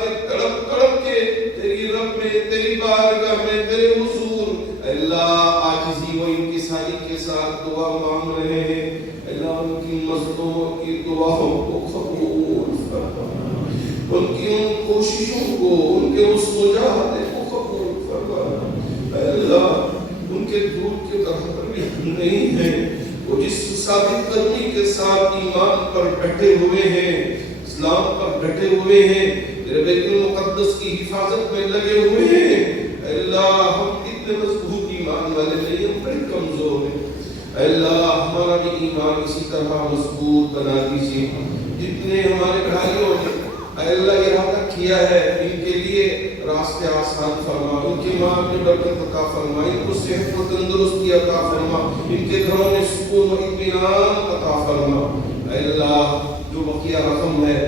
کے تڑپ کے تیری رب میں، تیری بارگاہ میں، تیرے حضور اے اللہ عاجزی و انکساری کے ساتھ دعا مانگ رہے ہیں، اے اللہ ان کی مظلوموں کی دعاؤں کو قبول فرما، ان کی ان کوششوں کو، ان کے اس مجاہدے کو قبول فرما۔ اے اللہ ان کے دودھ کے طرح پر بھی ہم نہیں ہیں، وہ جس ثابت قدمی کے ساتھ ایمان پر ڈٹے ہوئے ہیں، اسلام پر ڈٹے ہوئے ہیں، تیرے بیت المقدس کی حفاظت میں لگے ہوئے ہیں، اے اللہ ہم اتنے مضبوط ایمان والے نہیں، ہم بڑے کمزور ہیں، اے اللہ ہمارا بھی ایمان اسی طرح مضبوط بنا دیجیے۔ جتنے ہمارے بھائیوں نے اے اللہ ارادہ کیا ہے، ان کے لیے راستے آسان فرما، ان کے مال میں برکت عطا فرما، ان کو صحت و تندرستی عطا فرما، ان کے گھروں میں سکون و اطمینان عطا فرما۔ اے اللہ جو بقیہ رقم ہے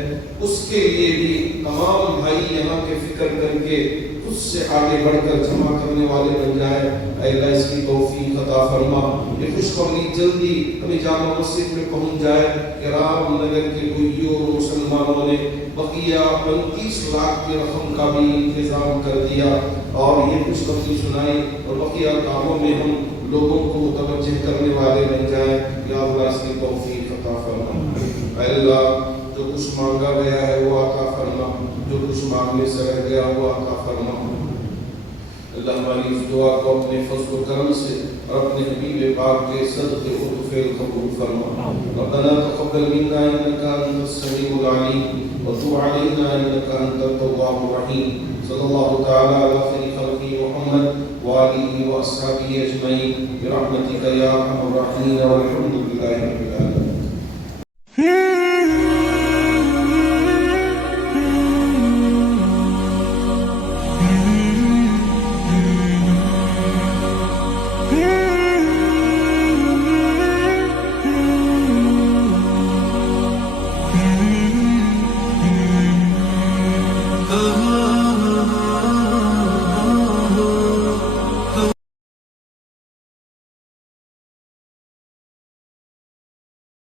اس کے لیے بھی تمام بھائی یہاں کے فکر کر کے خود سے آگے بڑھ کر جمع کرنے والے بن جائے۔ اے اللہ اس کی توفیق عطا فرما، یہ خوشخبری جلدی ہمیں جامع مسجد میں پہنچ جائے کہ رام نگر کے کوئیوں مسلمانوں نے بقیہ 35 لاکھ کی رقم کا بھی انتظام کر دیا، اور یہ خوشخبری سنائی اور بقیہ کاموں میں ہم لوگوں کو متوجہ کرنے والے بن جائیں۔ یا اللہ اس کی توفیق عطا فرما۔ اے اللہ جو کچھ مانگا گیا ہے وہ عطا فرما، جو کچھ مانگنے سے رہ گیا وہ عطا فرما۔ اللہ ہماری اس دعا کو اپنے فضل و کرم سے اور اپنے حبیب پاک کے صدقے و فعل قبول فرما۔ ربنا تقبل منا انك انت السميع العليم وتب علينا انك انت التواب الرحيم۔ صلی اللہ تعالی علی خیر خلقہ محمد وآلہ واصحابہ اجمعین برحمتک یا ارحم الراحمین والحمد للہ۔